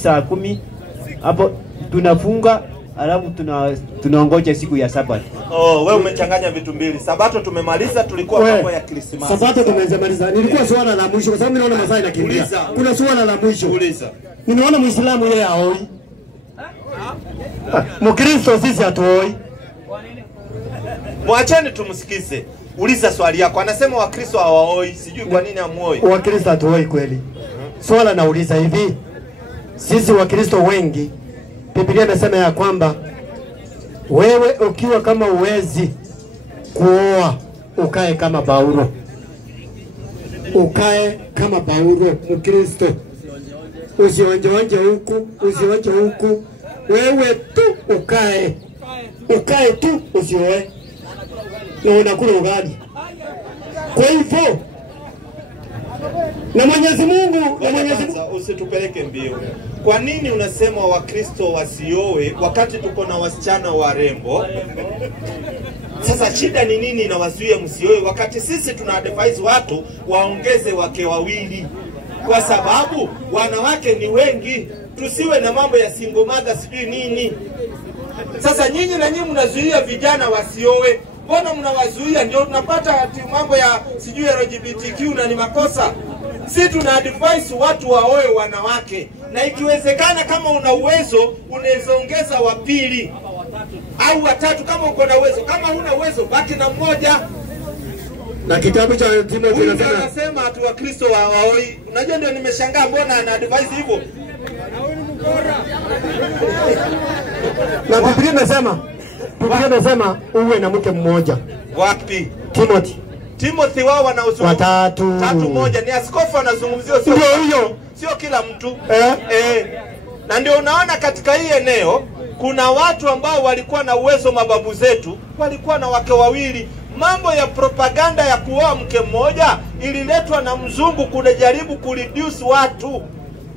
saa 10 hapo tunafunga. Alafu tunaongoja siku ya Sabato. Wewe umechanganya vitu mbili. Sabato tumemaliza, tulikuwa mambo ya Krismasi. Sabato tumemaliza. Nilikuwa swala la mwisho kwa sababu naona masaa yanakimbia. Kuna swala la mwisho. Uliza. Ninaona Muislamu yeye haoi. Mkristo sisi hatuoi. Mwacheni tumsikize. Uliza swali yako. Anasema Wakristo hawaoi. Sijui kwa nini hamuoi. Wakristo hatuoi kweli. Swala nauliza hivi. Sisi Wakristo wengi Biblia inasema ya kwamba wewe ukiwa kama uwezi kuoa ukae kama Paulo. Ukae kama Paulo Mkristo. Usionje huku, usionje huku. Wewe tu ukae. Ukae tu usioe. Na unakula ugali. Kwa hivyo na Mwenyezi Mungu usitupeleke mbio. Kwa nini unasema Wakristo wasioe wakati tuko na wasichana warembo? Sasa shida ni nini inawazuia msioe wakati sisi tuna advise watu waongeze wake wawili? Kwa sababu wanawake ni wengi, tusiwe na mambo ya single mother sijui nini. Sasa nyinyi na nyinyi mnazuia vijana wasioe. Mbona mnawazuia? Ndio tunapata mambo ya sijui LGBTQ na ni makosa. Sisi tuna advise watu waoe wanawake, na ikiwezekana kama una uwezo unaweza ongeza wa pili au watatu kama uko na uwezo. Kama huna uwezo baki na mmoja. Na kitabu cha Timothy anasema watu wa Kristo waoi. Unajua ndio nimeshangaa mbona ana advise hivyo. Na Biblia inasema uwe na mke mmoja. Wapi? Timothy wao wanaozungumzia tatu moja. Ni askofu anazungumzia, sio huyo, sio kila mtu. Na ndio unaona katika hii eneo kuna watu ambao walikuwa na uwezo, mababu zetu walikuwa na wake wawili. Mambo ya propaganda ya kuoa mke mmoja ililetwa na mzungu kujaribu kureduce watu.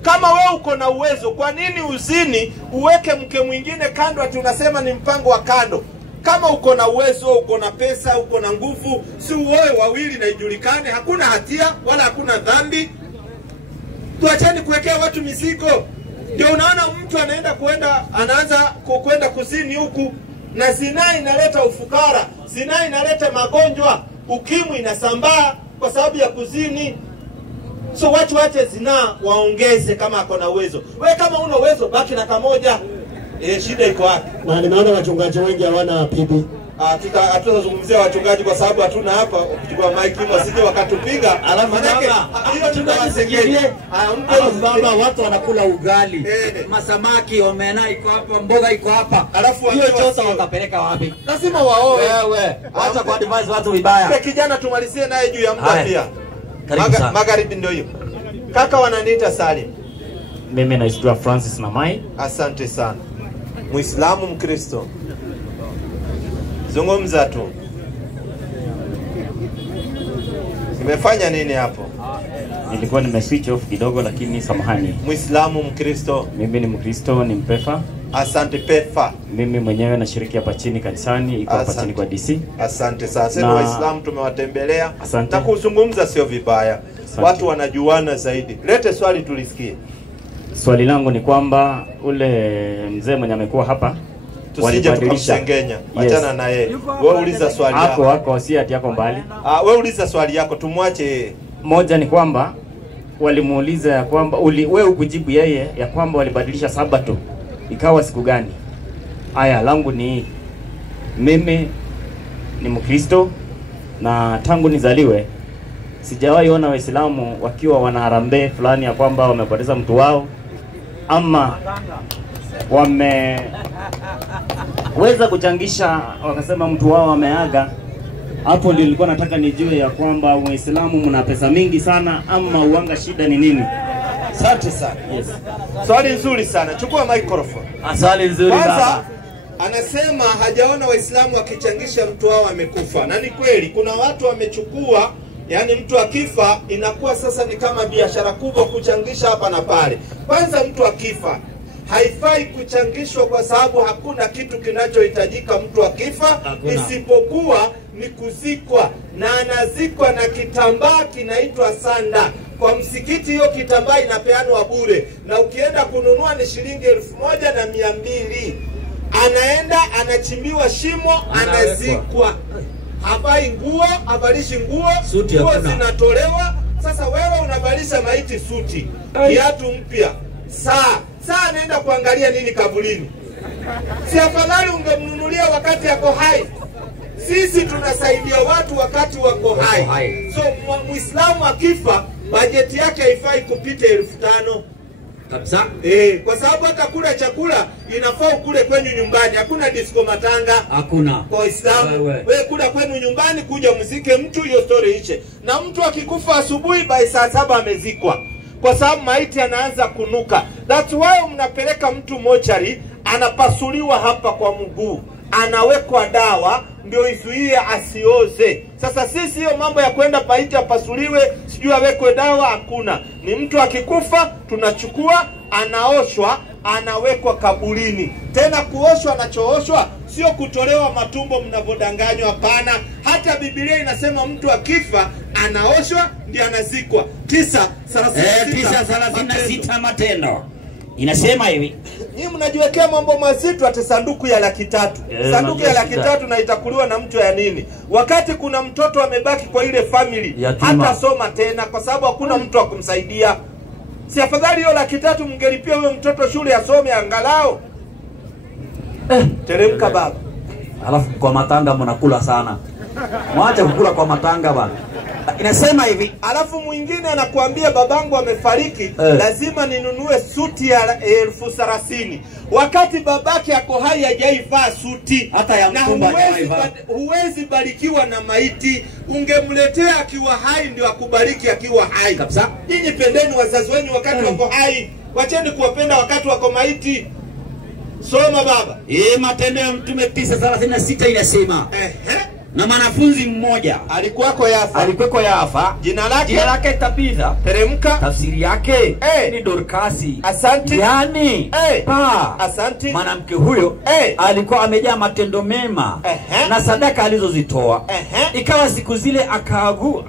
Kama wewe uko na uwezo, kwa nini uzini uweke mke mwingine kando ati unasema ni mpango wa kando? Kama uko na uwezo, uko na pesa, uko na nguvu, si uoe wawili na ijulikane, hakuna hatia wala hakuna dhambi. Tuacheni kuwekea watu mizigo. Ndio unaona mtu anaanza kwenda kuzini huku, na zinaa inaleta ufukara, zinaa inaleta magonjwa, ukimwi inasambaa kwa sababu ya kuzini. So watu wache zinaa, waongeze kama ako na uwezo. Wewe kama una uwezo baki na kamoja. Shida iko wapi? Na nimeona wachungaji wengi hawana bibi. Hatutazungumzia wachungaji kwa sababu hatuna hapa kuchukua mic wasije wakatupiga. Alafu manake hiyo tunawasengenie. Baba watu wanakula ugali. Masamaki omena iko hapa, mboga iko hapa. Alafu hiyo chote wakapeleka wapi? Lazima waoe. Wewe acha kwa advise watu vibaya. Kwa kijana tumalizie naye juu ya muda pia. Magharibi ndio hiyo. Kaka wananiita Salim. Mimi naitwa Francis Namai. Asante sana. Muislamu, Mkristo. Zungumza tu. Nimefanya nini hapo? Nilikuwa switch off kidogo lakini samahani. Muislamu, Mkristo? Mimi ni Mkristo, ni Mpefa. Asante Pefa. Mimi mwenyewe nashiriki hapa chini kanisani, iko hapa chini kwa DC. Asante sana. Sisi Waislamu tumewatembelea. Asante. Na kuzungumza sio vibaya. Asante. Watu wanajuana zaidi. Lete swali tulisikie. Swali langu ni kwamba ule mzee mwenye amekuwa hapa tusije tukamsengenya. Achana na yeye. Wewe uliza swali yako. Hako si ati yako mbali. Wewe uliza swali yako, tumwache yeye. Moja ni kwamba walimuuliza ya kwamba wewe ukujibu yeye ya kwamba walibadilisha Sabato ikawa siku gani? Aya langu ni mimi ni Mkristo na tangu nizaliwe sijawahi ona Waislamu wakiwa wanaharambee fulani ya kwamba wamepoteza mtu wao ama wameweza kuchangisha wakasema mtu wao ameaga. Hapo ndio nilikuwa nataka nijue ya kwamba Waislamu mna pesa mingi sana ama uanga shida ni nini? Asante sana. Yes. Swali nzuri sana. Chukua microphone. Swali nzuri baba. Anasema hajaona Waislamu wakichangisha mtu wao amekufa. Na ni kweli kuna watu wamechukua, yani mtu akifa inakuwa sasa ni kama biashara kubwa kuchangisha hapa na pale. Kwanza mtu akifa haifai kuchangishwa kwa sababu hakuna kitu kinachohitajika mtu akifa isipokuwa ni kuzikwa, na anazikwa na kitambaa kinaitwa sanda. Kwa msikiti hiyo kitambaa inapeanwa bure, na ukienda kununua ni shilingi 1200. Anaenda anachimbiwa shimo, anazikwa. Havai nguo, havalishi nguo, nguo zinatolewa. Sasa wewe unavalisha maiti suti, viatu mpya, saa anaenda kuangalia nini kaburini? Si afadhali ungemnunulia wakati yako hai? Sisi tunasaidia watu wakati wako hai. So Muislamu akifa bajeti yake haifai kupita 1500 kabisa. Kwa sababu hata kula chakula inafaa ukule kwenu nyumbani. Hakuna disco matanga. Hakuna. Kwa Uislamu wewe kula kwenu nyumbani, kuja mzike mtu, hiyo story ishe. Na mtu akikufa asubuhi by saa 7 amezikwa. Kwa sababu maiti anaanza kunuka. That's why mnapeleka mtu mochari, anapasuliwa hapa kwa mguu, anawekwa dawa ndio izuie asioze. Sasa sisi hiyo mambo ya kwenda maiti apasuliwe, sijui awekwe dawa, hakuna. Ni mtu akikufa tunachukua, anaoshwa, anawekwa kaburini. Tena kuoshwa, anachooshwa sio kutolewa matumbo mnavodanganywa, hapana. Hata Biblia inasema mtu akifa anaoshwa ndio anazikwa. 9:36 Matendo inasema hivi. Nyinyi mnajiwekea mambo mazito, ati sanduku ya 300,000. Sanduku ya 300,000 na itakuliwa na mtu ya nini? Wakati kuna mtoto amebaki kwa ile family, hata soma tena kwa sababu hakuna mtu wa kumsaidia. Si afadhali hiyo 300,000 mngelipia huyo mtoto shule asome angalau? Teremka baba. Alafu kwa matanga mnakula sana. Mwache kukula kwa matanga bana. Inasema hivi, alafu mwingine anakuambia babangu amefariki, lazima ninunue suti ya 30,000. Wakati babake ako hai hajaivaa suti hata ya mtumba. Huwezi barikiwa na maiti. Ungemletea akiwa hai ndio akubariki akiwa hai kabisa. Nyinyi pendeni wazazi wenu wakati wako hai. Wacheni kuwapenda wakati wako maiti. Soma baba. Matendo ya Mtume 9:36 inasema na mwanafunzi mmoja alikuwako Yafa, jina lake Tabitha. Teremka. Tafsiri yake ni Dorkasi. Asante. Yani asante. Mwanamke huyo alikuwa amejaa matendo mema na sadaka alizozitoa. Ikawa siku zile akaugua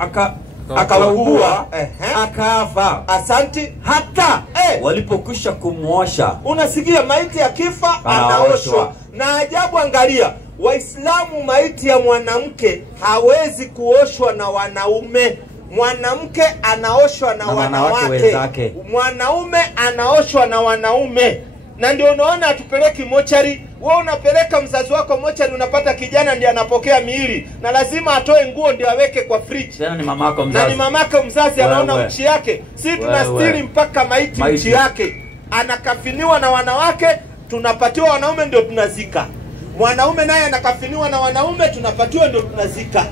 akafa. Asante. Hata walipokwisha kumuosha. Unasikia, maiti akifa anaoshwa. Na ajabu, angalia, Waislamu maiti ya mwanamke hawezi kuoshwa na wanaume. Mwanamke anaoshwa na wanawake. Mwanaume anaoshwa na wanaume. Na ndio unaona atupeleki mochari. Wewe unapeleka mzazi wako mochari, unapata kijana ndiye anapokea miili, na lazima atoe nguo ndio aweke kwa fridge. Tena ni mamako mzazi. Na ni mamako mzazi anaona mchi yake. Sisi tunastiri mpaka maiti mchi yake. Anakafiniwa na wanawake, tunapatiwa wanaume ndio tunazika. Mwanaume naye anakafiniwa na wanaume, tunapatiwa ndio tunazika.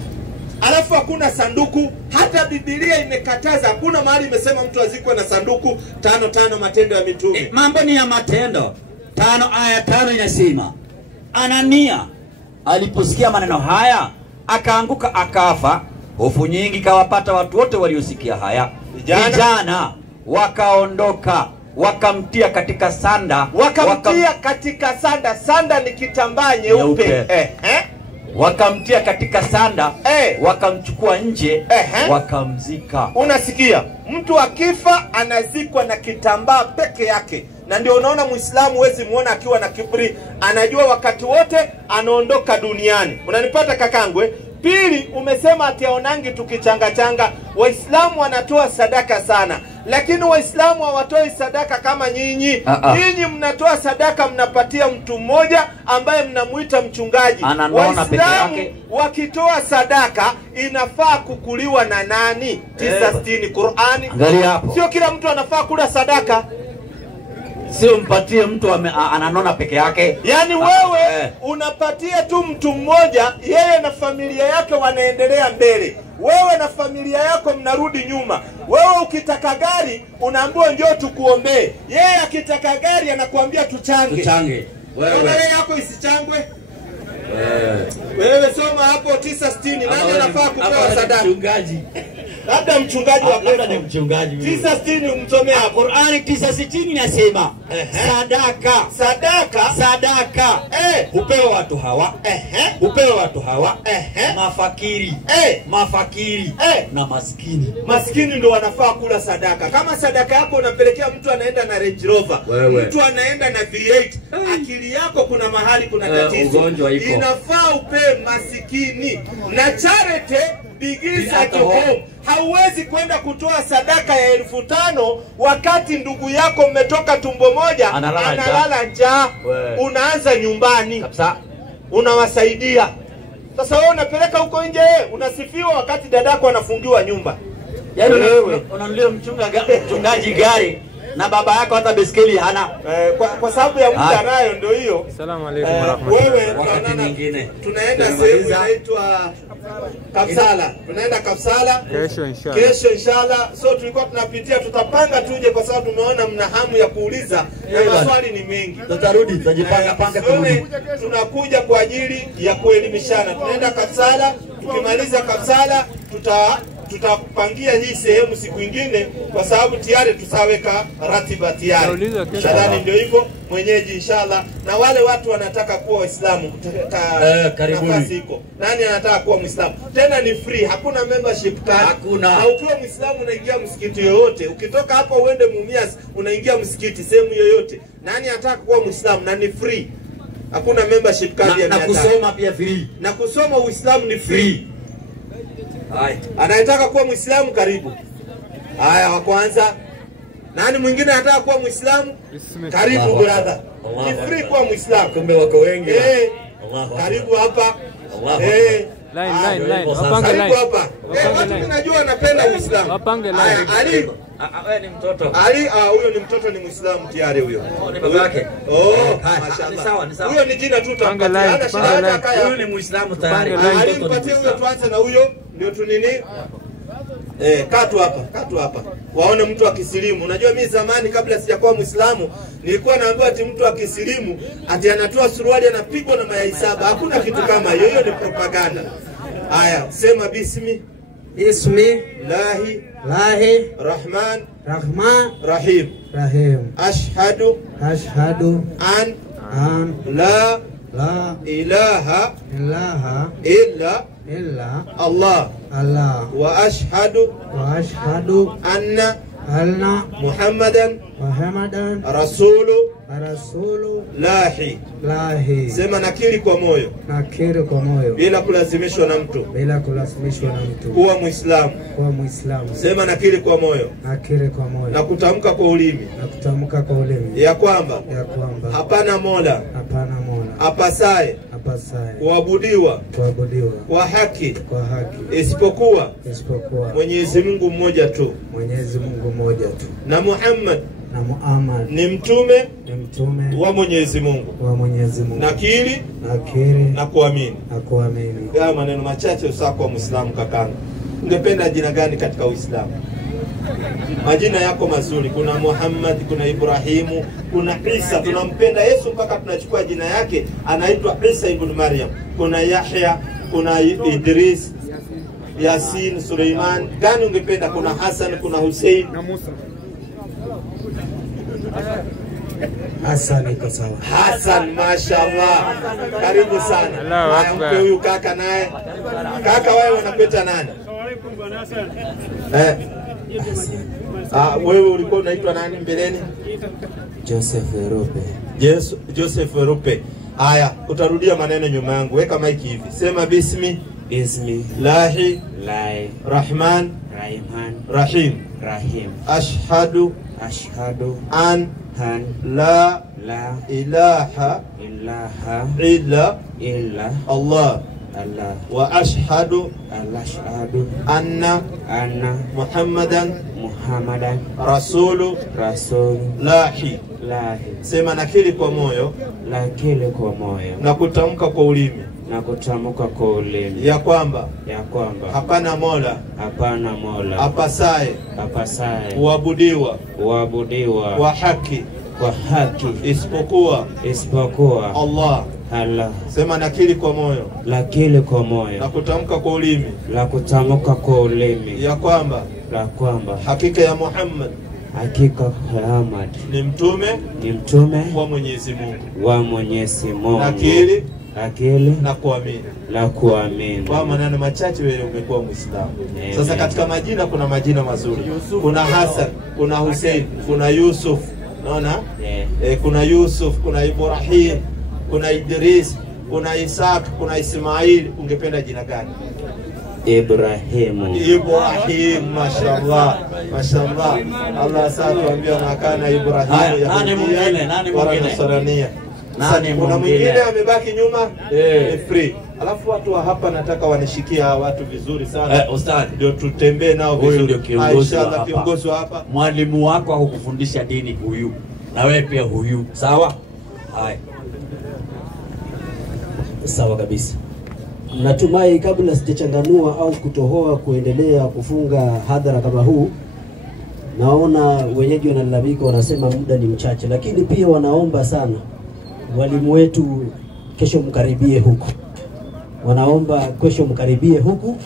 Alafu hakuna sanduku. Hata Biblia imekataza, hakuna mahali imesema mtu azikwe na sanduku. 5:5 Matendo ya Mitume. Mambo ni ya Matendo 5:5 inasema, Anania aliposikia maneno haya akaanguka akafa. Hofu nyingi kawapata watu wote waliosikia haya. Vijana wakaondoka, wakamtia katika sanda. Wakamtia katika sanda. Sanda ni kitambaa nyeupe. wakamtia katika sanda, wakamchukua nje, wakamzika. Unasikia? Mtu akifa anazikwa na kitambaa peke yake. Na ndio unaona Muislamu huwezi muona akiwa na kiburi, anajua wakati wote anaondoka duniani. Unanipata kakangwe? Pili, umesema ati aonangi tukichanga. Waislamu wanatoa sadaka sana, lakini Waislamu hawatoi sadaka kama nyinyi. Nyinyi mnatoa sadaka, mnapatia mtu mmoja ambaye mnamuita mchungaji. Waislamu wakitoa sadaka inafaa kukuliwa na nani? 960 Qur'ani. Sio kila mtu anafaa kula sadaka. Sio mpatie mtu ananona peke yake. Yani wewe unapatia tu mtu mmoja, yeye na familia yake wanaendelea mbele. Wewe na familia yako mnarudi nyuma. Wewe ukitaka gari unaambiwa njoo tukuombee. Yeye akitaka gari anakuambia tuchange. Wewe yako isichangwe. Wewe soma hapo 960 nani anafaa kupewa sadaka? Mchungaji. Labda mchungaji wa labda ni mchungaji. 960 umsomea Qur'ani 960 inasema sadaka hupewa watu hawa, hupewa watu hawa, mafakiri na maskini. Maskini ndio wanafaa kula sadaka. Kama sadaka yako unapelekea mtu anaenda na Range Rover, mtu anaenda na V8, akili yako kuna mahali kuna tatizo. Inafaa upe masikini. Na charity begins at home. Hauwezi kwenda kutoa sadaka ya 1500 wakati ndugu yako mmetoka tumbo moja analala njaa. Unaanza nyumbani kabisa, unawasaidia. Sasa wewe unapeleka huko nje, unasifiwa wakati dadako anafungiwa nyumba. Yaani wewe unanulia mchungaji gari na baba yako hata baiskeli hana. Kwa sababu ya mtu anayo ndio hiyo. Asalamu alaykum warahmatullahi. Wewe wakati mwingine tunaenda sehemu inaitwa Kapsala. Tunaenda Kapsala kesho inshallah. So tulikuwa tunapitia, tutapanga tuje kwa sababu tumeona mna hamu ya kuuliza na maswali ni mengi. Tutarudi, tutajipanga turudi. Tunakuja kwa ajili ya kuelimishana. Tunaenda Kapsala, tukimaliza Kapsala tutakupangia hii sehemu siku nyingine kwa sababu tayari tusaweka ratiba tayari. Inshallah ndio hivyo mwenyeji inshallah. Na wale watu wanataka kuwa Waislamu nafasi iko. Nani anataka kuwa Muislamu? Tena ni free, hakuna membership card. Hakuna. Na ukiwa Muislamu unaingia msikiti yoyote. Ukitoka hapo uende Mumias unaingia msikiti sehemu yoyote. Nani anataka kuwa Muislamu na ni free? Hakuna membership card ya 500. Na kusoma pia free. Na kusoma Uislamu ni free. Anayetaka kuwa Muislamu karibu. Haya wa kwanza. Nani mwingine anataka kuwa Muislamu? Karibu brother. Ni free kuwa Muislamu. Kumbe wako wengi. Karibu hapa. Line. Wapange line. Hapa. Watu ninajua wanapenda Uislamu. Wapange line. Ali. Wewe ni mtoto. Ali, huyo ni mtoto, ni Muislamu tayari huyo. Ni babake. Mashallah. Ni sawa. Huyo ni jina tu tutampatia. Hana shida hata kaya. Huyo ni Muislamu tayari. Ali mpatie huyo, tuanze na huyo ndio tunini. Katu hapa. Waone mtu akisilimu. Unajua mimi zamani kabla sijakuwa Muislamu nilikuwa naambiwa ati mtu akisilimu ati anatoa suruali anapigwa na mayai 7. Hakuna kitu kama hiyo, hiyo ni propaganda. Haya, sema Bismillahi Rahman Rahim. Ashhadu an la ilaha illa Allah wa ashhadu anna Muhammadan Rasulullahi. Sema nakiri kwa moyo bila kulazimishwa na mtu kuwa Muislamu. Sema nakiri kwa moyo na kutamka kwa ulimi ya kwamba hapana mola apasaye kuabudiwa kwa haki isipokuwa Mwenyezi Mungu mmoja tu, na Muhammad ni mtume wa Mwenyezi Mungu. Nakiri na kuamini. Ya maneno machache usako wa Muislamu kakangu. Ungependa jina gani katika Uislamu? Majina yako mazuri, kuna Muhammad, kuna Ibrahimu, kuna Isa. Tunampenda Yesu mpaka tunachukua jina yake, anaitwa Isa ibn Maryam. Kuna Yahya, kuna Idris, Yasin, Suleiman. Gani ungependa? Kuna Hassan, kuna Hussein na Musa. Hassan iko sawa. Hassan, mashallah. Karibu sana. Haya, mpe huyu kaka naye. Kaka wewe unakuita nani? Wewe ulikuwa unaitwa nani mbeleni? Joseph Erupe. Yes, Joseph Erupe. Haya, utarudia maneno nyuma yangu. Weka maiki hivi. Sema bismi. Bismi. Lahi. Lahi. Rahman. Rahman. Rahim. Rahim. Ashhadu. Ashhadu. An. Han. La. La. Ilaha. Ilaha. Illa. Illa. Allah. Allah. Wa ashhadu. Ashhadu. Anna. Anna. Muhammadan. Muhammadan. Rasulu. Rasul. Lahi. Lahi. Sema nakili kwa moyo. Nakili kwa moyo. Na kutamka kwa ulimi. Na kutamka kwa ulimi. Ya kwamba. Hapana mola. Hapana mola. Apasaye. Kuabudiwa. Kwa haki. Kwa haki. Isipokuwa. Allah. Allah. Sema nakili kwa moyo. Nakili kwa moyo. Na kutamka kwa ulimi. Na kutamka kwa ulimi. Ya kwamba. Hakika ya Muhammad. Hakika Muhammad ni mtume wa Mwenyezi Mungu. Nakili na kuamini. Kwa maneno machache wewe umekuwa Muislamu. Sasa katika majina kuna majina mazuri. Kuna Hassan, kuna Hussein, kuna Yusuf. Unaona? Kuna Yusuf, kuna Ibrahim, kuna Idris, kuna Isaac, kuna Ismail. Ungependa jina gani? Ibrahim, mashallah. Allah asatuambia na kana Ibrahim. Nani mwingine? Kuna mwingine amebaki nyuma? Free. Alafu watu wa hapa nataka wanishikia watu vizuri sana. Ustadi ndio tutembee nao vizuri. Ndio kiongozi wa hapa. Mwalimu wako hakufundisha dini huyu. Na wewe pia huyu. Sawa? Hai. Sawa kabisa. Natumai kabla sijachanganua au kutohoa kuendelea kufunga hadhara kama huu, naona wenyeji wanalalamika, wanasema muda ni mchache, lakini pia wanaomba sana walimu wetu kesho mkaribie huku. Wanaomba kesho mkaribie huku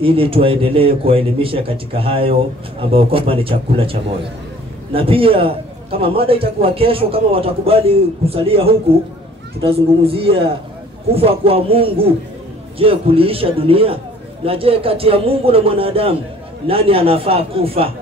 ili tuendelee kuwaelimisha katika hayo ambayo kwamba ni chakula cha moyo. Na pia kama mada itakuwa kesho, kama watakubali kusalia huku, tutazungumzia kufa kwa Mungu. Je, kuliisha dunia? Na je, kati ya Mungu na mwanadamu nani anafaa kufa?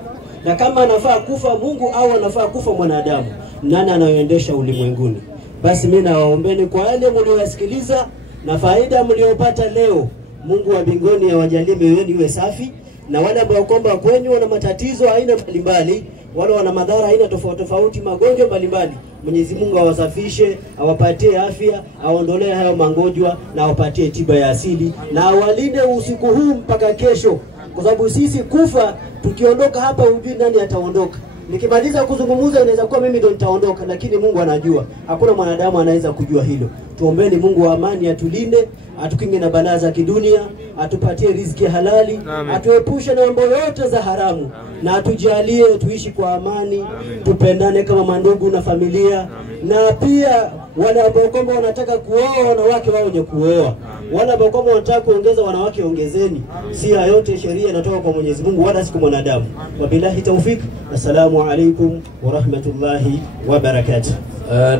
Na kama anafaa kufa Mungu au anafaa kufa mwanadamu, nani anayoendesha ulimwenguni? Basi mimi nawaombeni kwa yale mlioyasikiliza na faida mliopata leo, Mungu wa mbinguni awajalie mioyo yenu iwe safi, na wale ambao kwamba kwenye wana matatizo aina mbalimbali, wale wana madhara aina tofauti, magonjwa mbalimbali, Mwenyezi Mungu awasafishe, awapatie afya, aondolee hayo magonjwa na awapatie tiba ya asili, na awalinde usiku huu mpaka kesho, kwa sababu sisi kufa tukiondoka hapa hujui nani ataondoka. Nikimaliza kuzungumza inaweza kuwa mimi ndio nitaondoka, lakini Mungu anajua. Hakuna mwanadamu anaweza kujua hilo. Tuombeni Mungu wa amani atulinde, atukinge na balaa za kidunia, atupatie riziki halali, atuepushe na mambo yote za haramu, na atujalie tuishi kwa amani, tupendane kama mandugu na familia. Na pia wale ambao kwamba wanataka kuoa wanawake wao wenye kuoa, wale ambao kwamba wanataka kuongeza wanawake ongezeni. Si yote sheria inatoka kwa Mwenyezi Mungu wala si kwa mwanadamu. Wabillahi tawfik. Assalamu alaikum wa rahmatullahi wa barakatuh.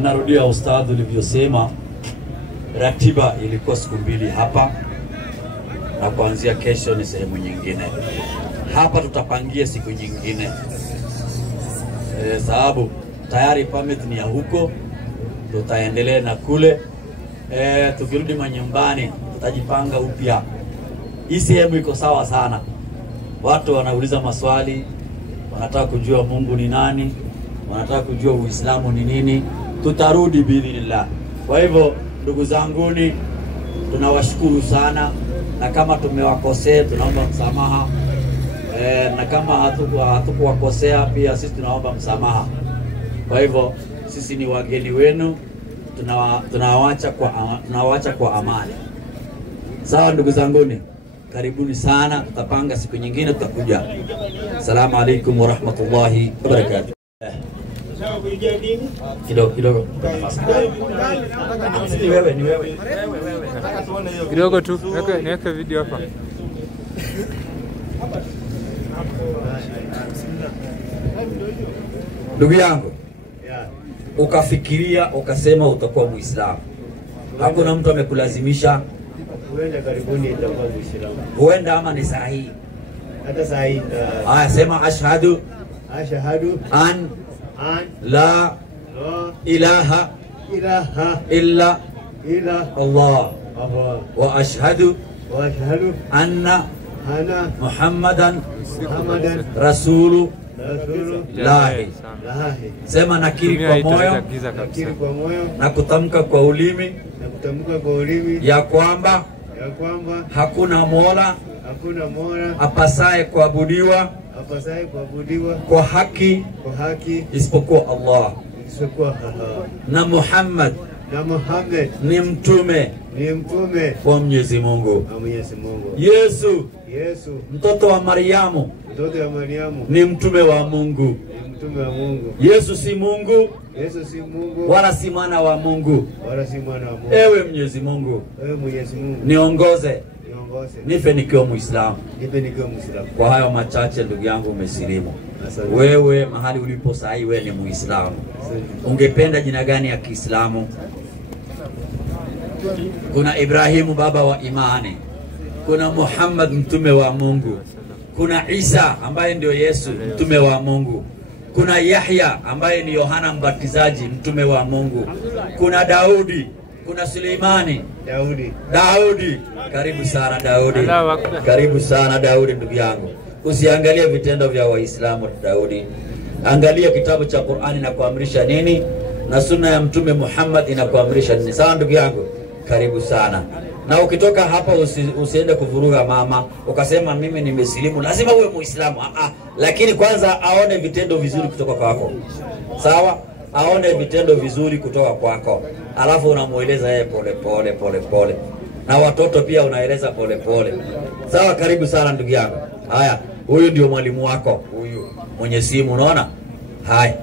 Narudia ustadhi ulivyosema, ratiba ilikuwa siku mbili hapa, na kuanzia kesho ni sehemu nyingine. Hapa tutapangia siku nyingine. Sababu tayari permit ni ya huko, tutaendelea na kule. Tukirudi manyumbani tutajipanga upya. Hii sehemu iko sawa sana. Watu wanauliza maswali, wanataka kujua Mungu ni nani, wanataka kujua Uislamu ni nini. Tutarudi biidhnillah. Kwa hivyo ndugu zanguni, tunawashukuru sana, na kama tumewakosea tunaomba msamaha. Na kama hatukuwakosea pia sisi tunaomba msamaha. Kwa hivyo sisi ni wageni wenu, tunawaacha kwa amani. Sawa ndugu zanguni, karibuni sana, tutapanga siku nyingine tutakuja. Assalamu alaikum wa rahmatullahi wa barakatuh. Kidogo. Ni wewe. Kidogo tu, niweke video hapa. Ndugu yangu, ukafikiria ukasema utakuwa Muislamu. Hakuna mtu amekulazimisha. Huenda karibuni itakuwa Muislamu. Huenda ama ni sahihi. Hata sahihi. Aya, sema ashhadu an la ilaha illa Allah wa ashhadu anna Muhammadan Rasulullah. Sema nakiri kwa moyo na kutamka kwa ulimi ya kwamba hakuna mola apasaye kuabudiwa kwa haki isipokuwa Allah, na Muhammad ni mtume wa Mwenyezi Mungu. Yesu mtoto wa Mariamu ni mtume wa Mungu. Yesu si Mungu wala si mwana wa Mungu. Ewe Mwenyezi Mungu, niongoze nife nikiwa Muislamu. Kwa hayo machache ndugu yangu umesilimu. Wewe mahali ulipo sasa wewe ni Muislamu. Ungependa jina gani ya Kiislamu? Kuna Ibrahimu baba wa imani, kuna Muhammad mtume wa Mungu, kuna Isa ambaye ndio Yesu mtume wa Mungu, kuna Yahya ambaye ni Yohana Mbatizaji mtume wa Mungu, kuna Daudi, kuna Suleimani. Daudi. Karibu sana Daudi. Karibu sana Daudi ndugu yangu. Usiangalie vitendo vya Waislamu Daudi. Angalia kitabu cha Qur'ani na kuamrisha nini na sunna ya mtume Muhammad inakuamrisha nini. Sawa ndugu yangu? Karibu sana. Na ukitoka hapa usiende kuvuruga mama ukasema mimi nimesilimu lazima uwe Muislamu. Lakini kwanza aone vitendo vizuri kutoka kwako. Sawa? Aone vitendo vizuri kutoka kwako. Alafu unamueleza yeye pole pole. Na watoto pia unaeleza pole. Sawa, karibu sana ndugu yangu. Haya, huyu ndio mwalimu wako, huyu mwenye simu unaona? Haya.